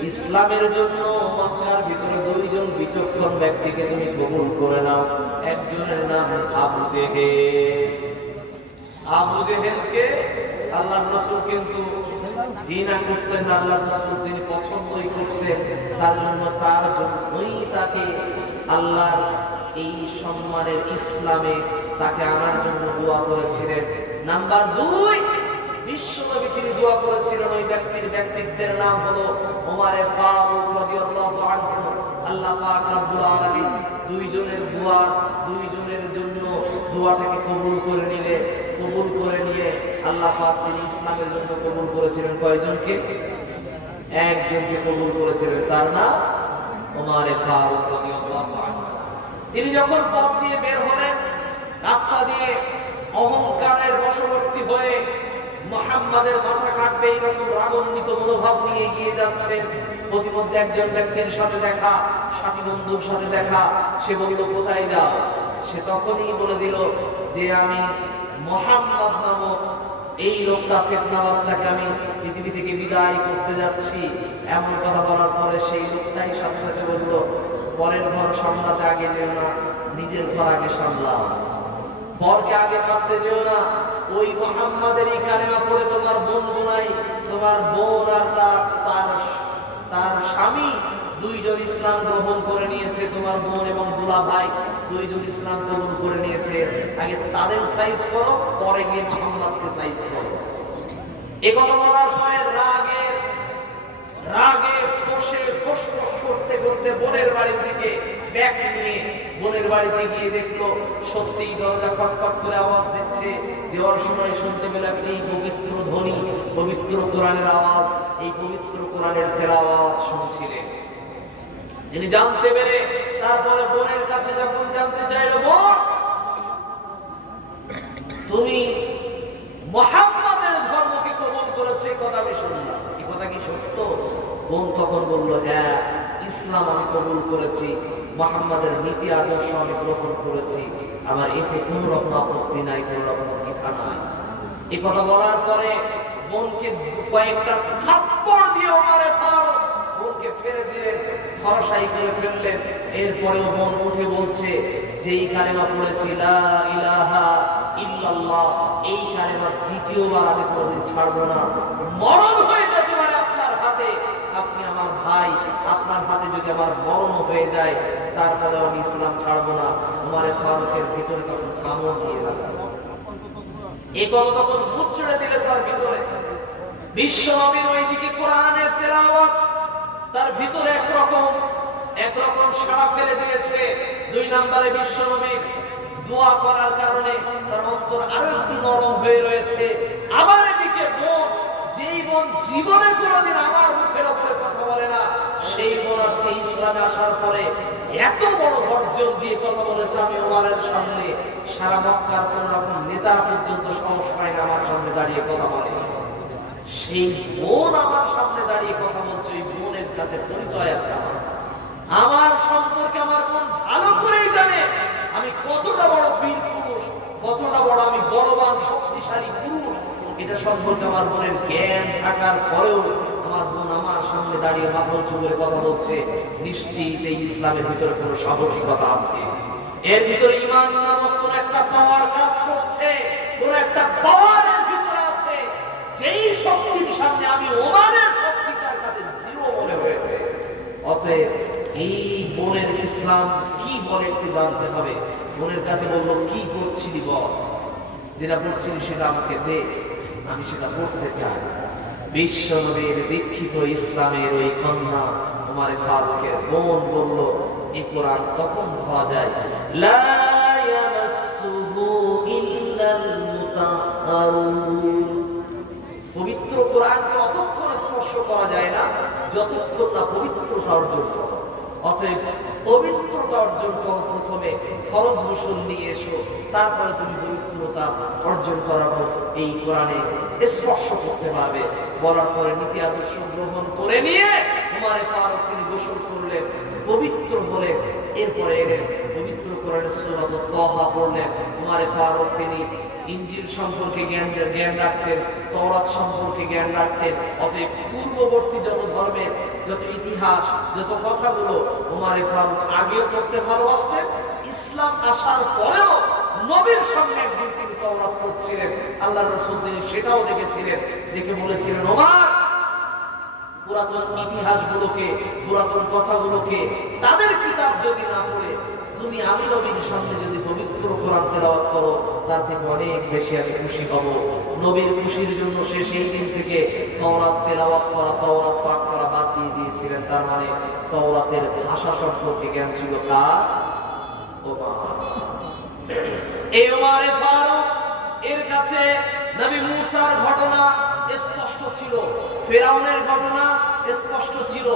ইসলামের জন্য মক্কার ভিতরে দুইজন বিচক্ষণ ব্যক্তিকে তুমি কবুল করে নাও। একজনের নাম আবু জেহেল। আবু জেহেলকে আল্লাহর রাসূল কিন্তু ঘৃণা করতেন, আল্লাহর রাসূল তিনি পছন্দই করতেন, তার জন্যই তাকে আল্লাহর এই সম্মানের ইসলামে তাকে আনার জন্য দোয়া করেছিলেন। নাম্বার 2, বিশ্বনবী তিনি দোয়া করেছিলেন ওই ব্যক্তির ব্যক্তিত্বের নাম হলো ওমর ফারুক রাদিয়াল্লাহু আনহু। আল্লাহ পাক রব্বুল আলামিন দুইজনের দোয়া, দুইজনের জন্য দোয়াটাকে কবুল করে নিলে, কবুল করে নিয়ে আল্লাহ পাক তিনি ইসলামের জন্য কবুল করেছিলেন কয়জনকে? একজনকে কবুল করেছিলেন, তার নাম ওমর ফারুক রাদিয়াল্লাহু আনহু। তিনি যখন পথ দিয়ে বের হলেন, রাস্তা দিয়ে অহংকারের বশবর্তী হয়ে মুহাম্মাদের মাথা কাটবে এইরকম রাগান্বিত মনোভাব নিয়ে এগিয়ে যাচ্ছে। প্রতিমধ্যে একজন ব্যক্তির সাথে দেখা, সাথী বন্ধুর সাথে দেখা। সে বলল কোথায় যাও? সে তখনই বলে দিল যে আমি মুহাম্মদ নামক এই লোকটা ফিতনাবাজটাকে আমি পৃথিবী থেকে বিদায় করতে যাচ্ছি। এমন কথা বলার পরে সেই লোকটাই সাথে সাথে বলল, পরের ঘর সামলাতে আগে যেও না, নিজের ঘর আগে সামলাও। পরকে আগে মারতে যেও না। ওই মুহাম্মাদের এই কালেমা পড়ে তোমার বোন বোনাই, তোমার বোন আর তার স্বামী দুইজন ইসলাম গ্রহণ করে নিয়েছে, তোমার বোন এবং দুলা ভাই দুইজন ইসলাম গ্রহণ করে নিয়েছে। আগে তাদের সাইজ করো, পরে গিয়ে মুহাম্মাদকে সাইজ করো। এই কথা বলার পরে রাগে ফোঁস করতে করতে বোনের বাড়ির দিকে ব্যাগ নিয়ে বোনের বাড়িতে গিয়ে দেখলো সত্যিই দরজা খটখট করে আওয়াজ দিচ্ছে। দেওয়ার সময় শুনতে পেল একটি পবিত্র ধ্বনি, পবিত্র কোরআনের আওয়াজ। এই পবিত্র কোরআনের তেলাওয়াত শুনছিলেন। তিনি জানতে পেরে তারপরে বোনের কাছে যখন জানতে চাইলো, বোন তুমি মুহাম্মাদের ধর্মকে কবুল করেছে, কথা আমি শুনলাম, এই কথা কি সত্য? বোন তখন বলল, হ্যাঁ ইসলাম আমি কবুল করেছি, মুহাম্মাদের নীতি আদর্শ আমি গ্রহণ করেছি, আমার এতে কোনো রকম আপত্তি নাই, কোনো রকম দ্বিধা নাই। এই কথা বলার পরে বোনকে কয়েকটা থাপ্পড় দিয়ে ওমর ফারুক বোনকে ফেলে দিলেন, ধরাশায়ী করে ফেললেন। এরপরেও বোন উঠে বলছে যে এই কালেমা পড়েছি লা ইলাহা ইল্লাল্লাহ, এই কালেমার দ্বিতীয়বার আমি কোনোদিন ছাড়বো না। মরণ হয়ে যেতে পারে আপনার হাতে, আপনি আমার ভাই, আপনার হাতে যদি আমার মরণ হয়ে যায় তারপরে আমি ইসলাম ছাড়বো না। ওমর ফারুকের ভিতরে তখন কামড় দিয়ে লাগলো। এই কথা তখন ভূত চড়ে দিলে তার ভিতরে। বিশ্বনবীর ওইদিকে কোরআনের তেলাওয়াত তার ভিতরে একরকম সাড়া ফেলে দিয়েছে। 2 নম্বরে বিশ্বনবীর দোয়া করার কারণে তার অন্তর আরো একটু নরম হয়ে রয়েছে। আবার এদিকে বোন, যেই বোন জীবনে কোনোদিন আমার মুখের উপরে কথা বলে না, সেই বোন আছে ইসলামে আসার পরে এত বড় গর্জন দিয়ে কথা বলেছে, আমি ওমরের সামনে সারা মক্কার কোন রকম নেতা পর্যন্ত সাহস পায় না আমার সামনে দাঁড়িয়ে কথা বলে। সেই বোন আমার সামনে দাঁড়িয়ে কথা বলছে, ওই বোনের কাছে পরিচয় আছে আমার সম্পর্কে আমার বোন ভালো করেই জানে আমি কতটা বড় বীর পুরুষ, কতটা বড় আমি বলবান শক্তিশালী পুরুষ। এটা সম্পর্কে আমার বোনের জ্ঞান থাকার পরেও আমার বোন আমার সামনে দাঁড়িয়ে মাথা উঁচু করে কথা বলছে। নিশ্চিত এই ইসলামের ভিতরে কোনো সাহসিকতা আছে, এর ভিতরে ঈমান নামক কোন একটা পাওয়ার কাজ করছে, কোন একটা পাওয়ারের ভিতরে আছে, যেই শক্তির সামনে আমি ওমরের শক্তিটার কাছে জিরো মনে হয়েছে। অতএব এই বোনের ইসলাম কি বলে একটু জানতে হবে। বোনের কাছে বললো, কি করছিলি বল, যেটা পড়ছিলি সেটা আমাকে দে, আমি সেটা পড়তে চাই। বিশ্বনবীর দীক্ষিত ইসলামের ওই কন্যা ওমর ফারুকের বোন বলল, এই কোরআন তখন ধরা যায় লা ইয়ামাসসুহু ইল্লাল মুতাহহারুন, পবিত্র কোরআনকে অতক্ষণ স্পর্শ করা যায় না যতক্ষণ না পবিত্রতা অর্জন করো। অতএব পবিত্রতা অর্জন করো, প্রথমে ফরজ গোসল নিয়ে এসো, তারপরে তুমি পবিত্রতা অর্জন করার পর এই কোরআনে স্পর্শ করতে পারবে। বলার পরে নীতি আদর্শ গ্রহণ করে নিয়ে উমারে ফারুক তিনি গোসল করলেন, পবিত্র হলেন, এরপরে এলেন পবিত্র কোরআনের সূরা তাহা পড়লেন। উমারে ফারুক তিনি ইনজিল সম্পর্কে জ্ঞান রাখতেন, তাওরাত সম্পর্কে জ্ঞান রাখতেন। অতএব পূর্ববর্তী যত ধর্মের যত ইতিহাস যত কথাগুলো উমারে ফারুক আগেও পড়তে ভালোবাসতেন, ইসলাম আসার পরেও নবীর সামনে একদিন তিনি তাওরাত পড়ছিলেন, আল্লাহর রাসূল তিনি সেটাও দেখেছিলেন, দেখে বলেছিলেন, ওমর পুরাতন ইতিহাসগুলোকে, পুরাতন কথাগুলোকে, তাদের কিতাব যদি না পড়ে তুমি আমি নবীর সামনে যদি পবিত্র কোরআন তেলাওয়াত করো, তার থেকে অনেক বেশি আমি খুশি হব। নবীর খুশির জন্য সে সেই দিন থেকে তাওরাত তেলাওয়াত করা, তাওরাত পাঠ করা বাদ দিয়ে দিয়েছিলেন। তার মানে তাওরাতের ভাষা সম্পর্কে জ্ঞান ছিল কার? ওমর। এই উমারে ফারুক এর কাছে নবী মুসার ঘটনা স্পষ্ট ছিল, ফেরাউনের ঘটনা স্পষ্ট ছিল,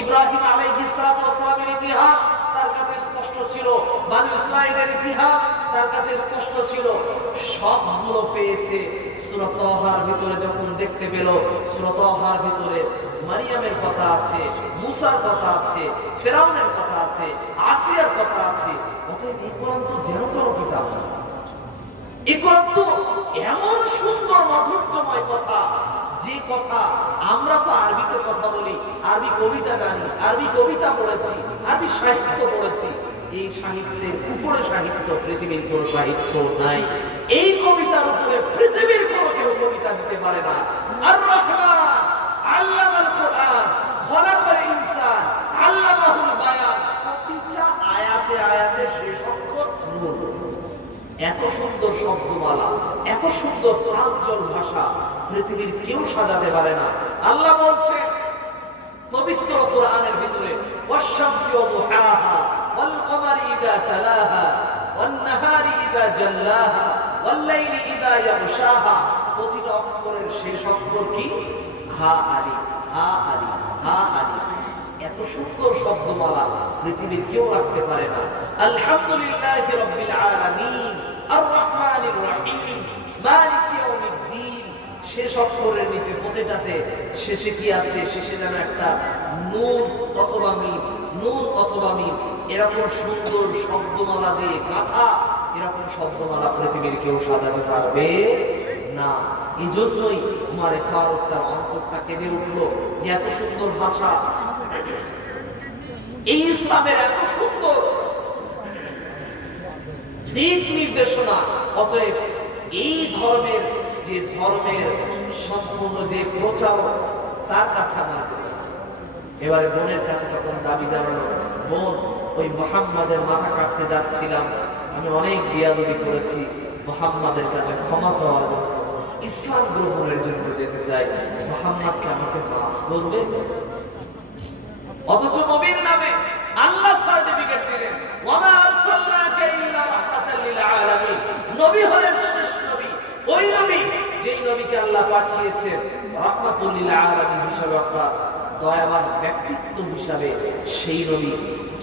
ইব্রাহিম আলাইহিস সালাতু ওয়াস সালামের ইতিহাস তার কাছে স্পষ্ট ছিল, বনি ইসরাইলের ইতিহাস তার কাছে স্পষ্ট ছিল। সবগুলো পেয়েছে সূরা তাহার ভিতরে। যখন দেখতে পেল সূরা তাহার ভিতরে মারিয়ামের কথা আছে, মুসার কথা আছে, ফেরাউনের কথা আছে, আসিয়ার কথা আছে, অতএব এই কোরআন তো যেন তেন কিতাব না। এই কোরআন তো এমন সুন্দর মাধুর্যময় কথা, যে কথা আমরা তো আরবিতে কথা বলি, আরবি কবিতা জানি, আরবি কবিতা পড়েছি, আরবি সাহিত্য পড়েছি। এই সাহিত্যের উপরে সাহিত্য পৃথিবীর কোন সাহিত্য নাই। এই কবিতার উপরে পৃথিবীর কোন কেউ কবিতা দিতে পারে না। আর রহমান আল্লামাল কোরআন খলাকাল ইনসান আল্লামাহুল বায়ান, প্রতিটা আয়াতে আয়াতে শেষ অক্ষর নূর। এত সুন্দর শব্দমালা, এত সুন্দর প্রাঞ্জল ভাষা পৃথিবীর কেউ সাজাতে পারে না। আল্লাহ বলছে পবিত্র কোরআনের ভিতরে, ওয়াশ-শামসি ওয়া দুহাহা ওয়াল কমারি ইযা তালাহা ওয়ান নাহারি ইযা জাল্লাহা ওয়াল লাইলি ইযা ইয়াগশাহা, প্রতিটা অক্ষরের শেষ অক্ষর কি? হা আলিফ, হা আলিফ, হা আলিফ। এত সুন্দর শব্দমালা পৃথিবীর কেউ রাখতে পারে না। আলহামদুলিল্লাহি রাব্বিল আলামিন আর রহমানির রহিম মালিক ইয়াউমিদ্দিন, শেষ অক্ষরের নিচে প্রতিটাতে শেষে কি আছে? শেষে যেন একটা নুন অথবা মিম, নুন অথবা মিম, এরকম সুন্দর শব্দমালা দিয়ে গাঁথা, এরকম শব্দমালা পৃথিবীর কেউ সাজাতে পারবে না। এই জন্যই উমারে ফারুক তার অন্তরটা কেঁদে উঠলো, এত সুন্দর ভাষা, এই ইসলামের এত সুন্দর দিক নির্দেশনা। অতএব এই ধর্মের যে ধর্মের সম্পূর্ণ যে প্রচারক, তার কাছে আমার যেতে হবে। এবারে বোনের কাছে তখন দাবি জানানো, বোন ওই মুহাম্মাদের মাথা কাটতে যাচ্ছিলাম, আমি অনেক বিয়াদবি করেছি, মুহাম্মাদের কাছে ক্ষমা চাওয়ার জন্য, ইসলাম গ্রহণের জন্য যেতে চাই, মুহাম্মাদকে আমাকে মাফ করবে? অথচ নবীর নামে আল্লাহ সার্টিফিকেট দিলেন, ওয়ামা আরসালনাকা ইল্লা রাহমাতাল লিল আলামিন। নবী হলেন শেষ নবী, ওই নবী যেই নবীকে আল্লাহ পাঠিয়েছেন রাহমাতুল লিল আলামিন হিসেবে, অর্থাৎ দয়াবান ব্যক্তিত্ব হিসাবে, সেই নবী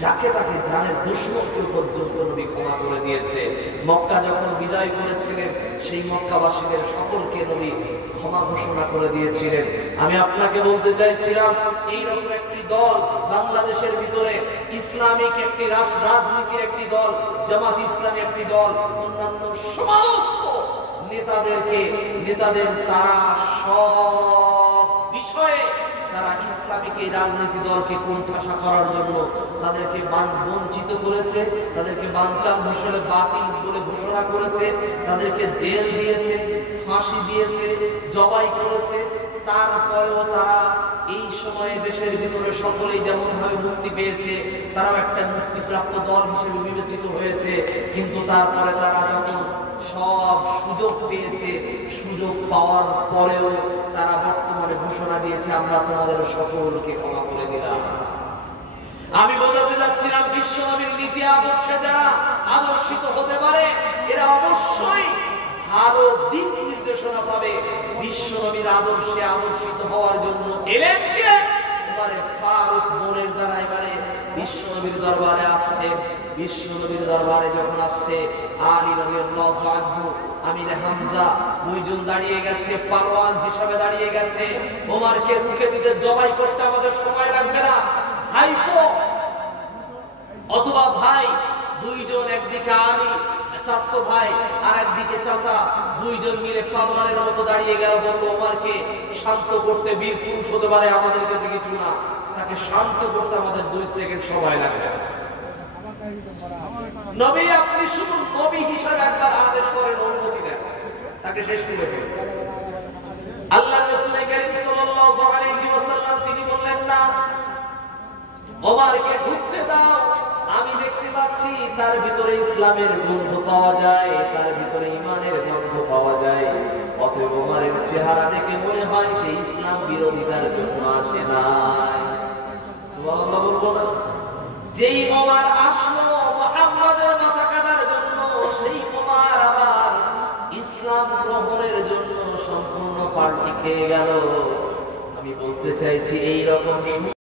যাকে তাকে জানের দুশমনকে পর্যন্ত নবী ক্ষমা করে দিয়েছে। মক্কা যখন বিজয় করেছিলেন, সেই মক্কাবাসীদের সকলকে নবী ক্ষমা ঘোষণা করে দিয়েছিলেন। আমি আপনাকে বলতে চাইছিলাম, এইরকম একটি দল বাংলাদেশের ভিতরে, ইসলামিক একটি রাজনীতির একটি দল, জামাত ইসলামী একটি দল, অন্যান্য সমস্ত নেতাদের তারা সব বিষয়ে তারা ইসলামিক এই রাজনীতি দলকে কোণঠাসা করার জন্য তাদেরকে বঞ্চিত করেছে, তাদেরকে বানচাল হিসেবে বাতিল বলে ঘোষণা করেছে, তাদেরকে জেল দিয়েছে, ফাঁসি দিয়েছে, জবাই করেছে। তারপরেও তারা এই সময়ে দেশের ভিতরে সকলেই যেমন ভাবে মুক্তি পেয়েছে, তারাও একটা মুক্তিপ্রাপ্ত দল হিসেবে বিবেচিত হয়েছে। কিন্তু তারপরে তারা যখন সব সুযোগ পেয়েছে, সুযোগ পাওয়ার পরেও তারা বর্তমানে ঘোষণা দিয়েছে, আমরা তোমাদের সকলকে ক্ষমা করে দিলাম। আমি বোঝাতে যাচ্ছিলাম, বিশ্ব নবীর নীতি আদর্শে যারা আদর্শিত হতে পারে, এরা অবশ্যই ভালো দিক নির্দেশনা পাবে। বিশ্ব নবীর আদর্শে আদর্শিত হওয়ার জন্য এলেন কে? এবারে ফারুক বোনের দ্বারা এবারে বিশ্বনবীর দরবারে আসছে। বিশ্বনবীর দরবারে যখন আসছে, আলী রাদিয়াল্লাহু আনহু, আমির হামজা দুইজন দাঁড়িয়ে গেছে, পারওয়ান হিসাবে দাঁড়িয়ে গেছে। ওমরকে রুখে দিতে, জবাই করতে আমাদের সময় লাগবে না। ভাইপো অথবা ভাই দুইজন, একদিকে আলী চাচতো ভাই আর একদিকে চাচা, দুইজন মিলে পারওয়ানের মতো দাঁড়িয়ে গেল। বলল ওমরকে শান্ত করতে, বীর পুরুষ হতে পারে, আমাদের কাছে কিছু না, তাকে শান্ত করতে আমাদের 2 সেকেন্ড সময় লাগবে। নবী, আপনি শুধু নবী হিসাবে একবার আদেশ করেন, অনুমতি দেন, তাকে শেষ করে ফেলুন। আল্লাহ রাসূল কারীম সাল্লাল্লাহু আলাইহি ওয়াসাল্লাম তিনি বললেন, না, ওমরকে ঢুকতে দাও। আমি দেখতে পাচ্ছি তার ভিতরে ইসলামের গন্ধ পাওয়া যায়, তার ভিতরে ঈমানের গন্ধ পাওয়া যায়। অতএব ওমরের চেহারা দেখে মনে হয় সে ইসলাম বিরোধিতার জন্য আসে নাই। সুবহানাল্লাহ বলবো না? যেই ওমর আসলো মুহাম্মাদের মাথা কাটার জন্য, সেই ওমর আবার ইসলাম গ্রহণের জন্য সম্পূর্ণ পাল্টি খেয়ে গেল। আমি বলতে চাইছি এই রকম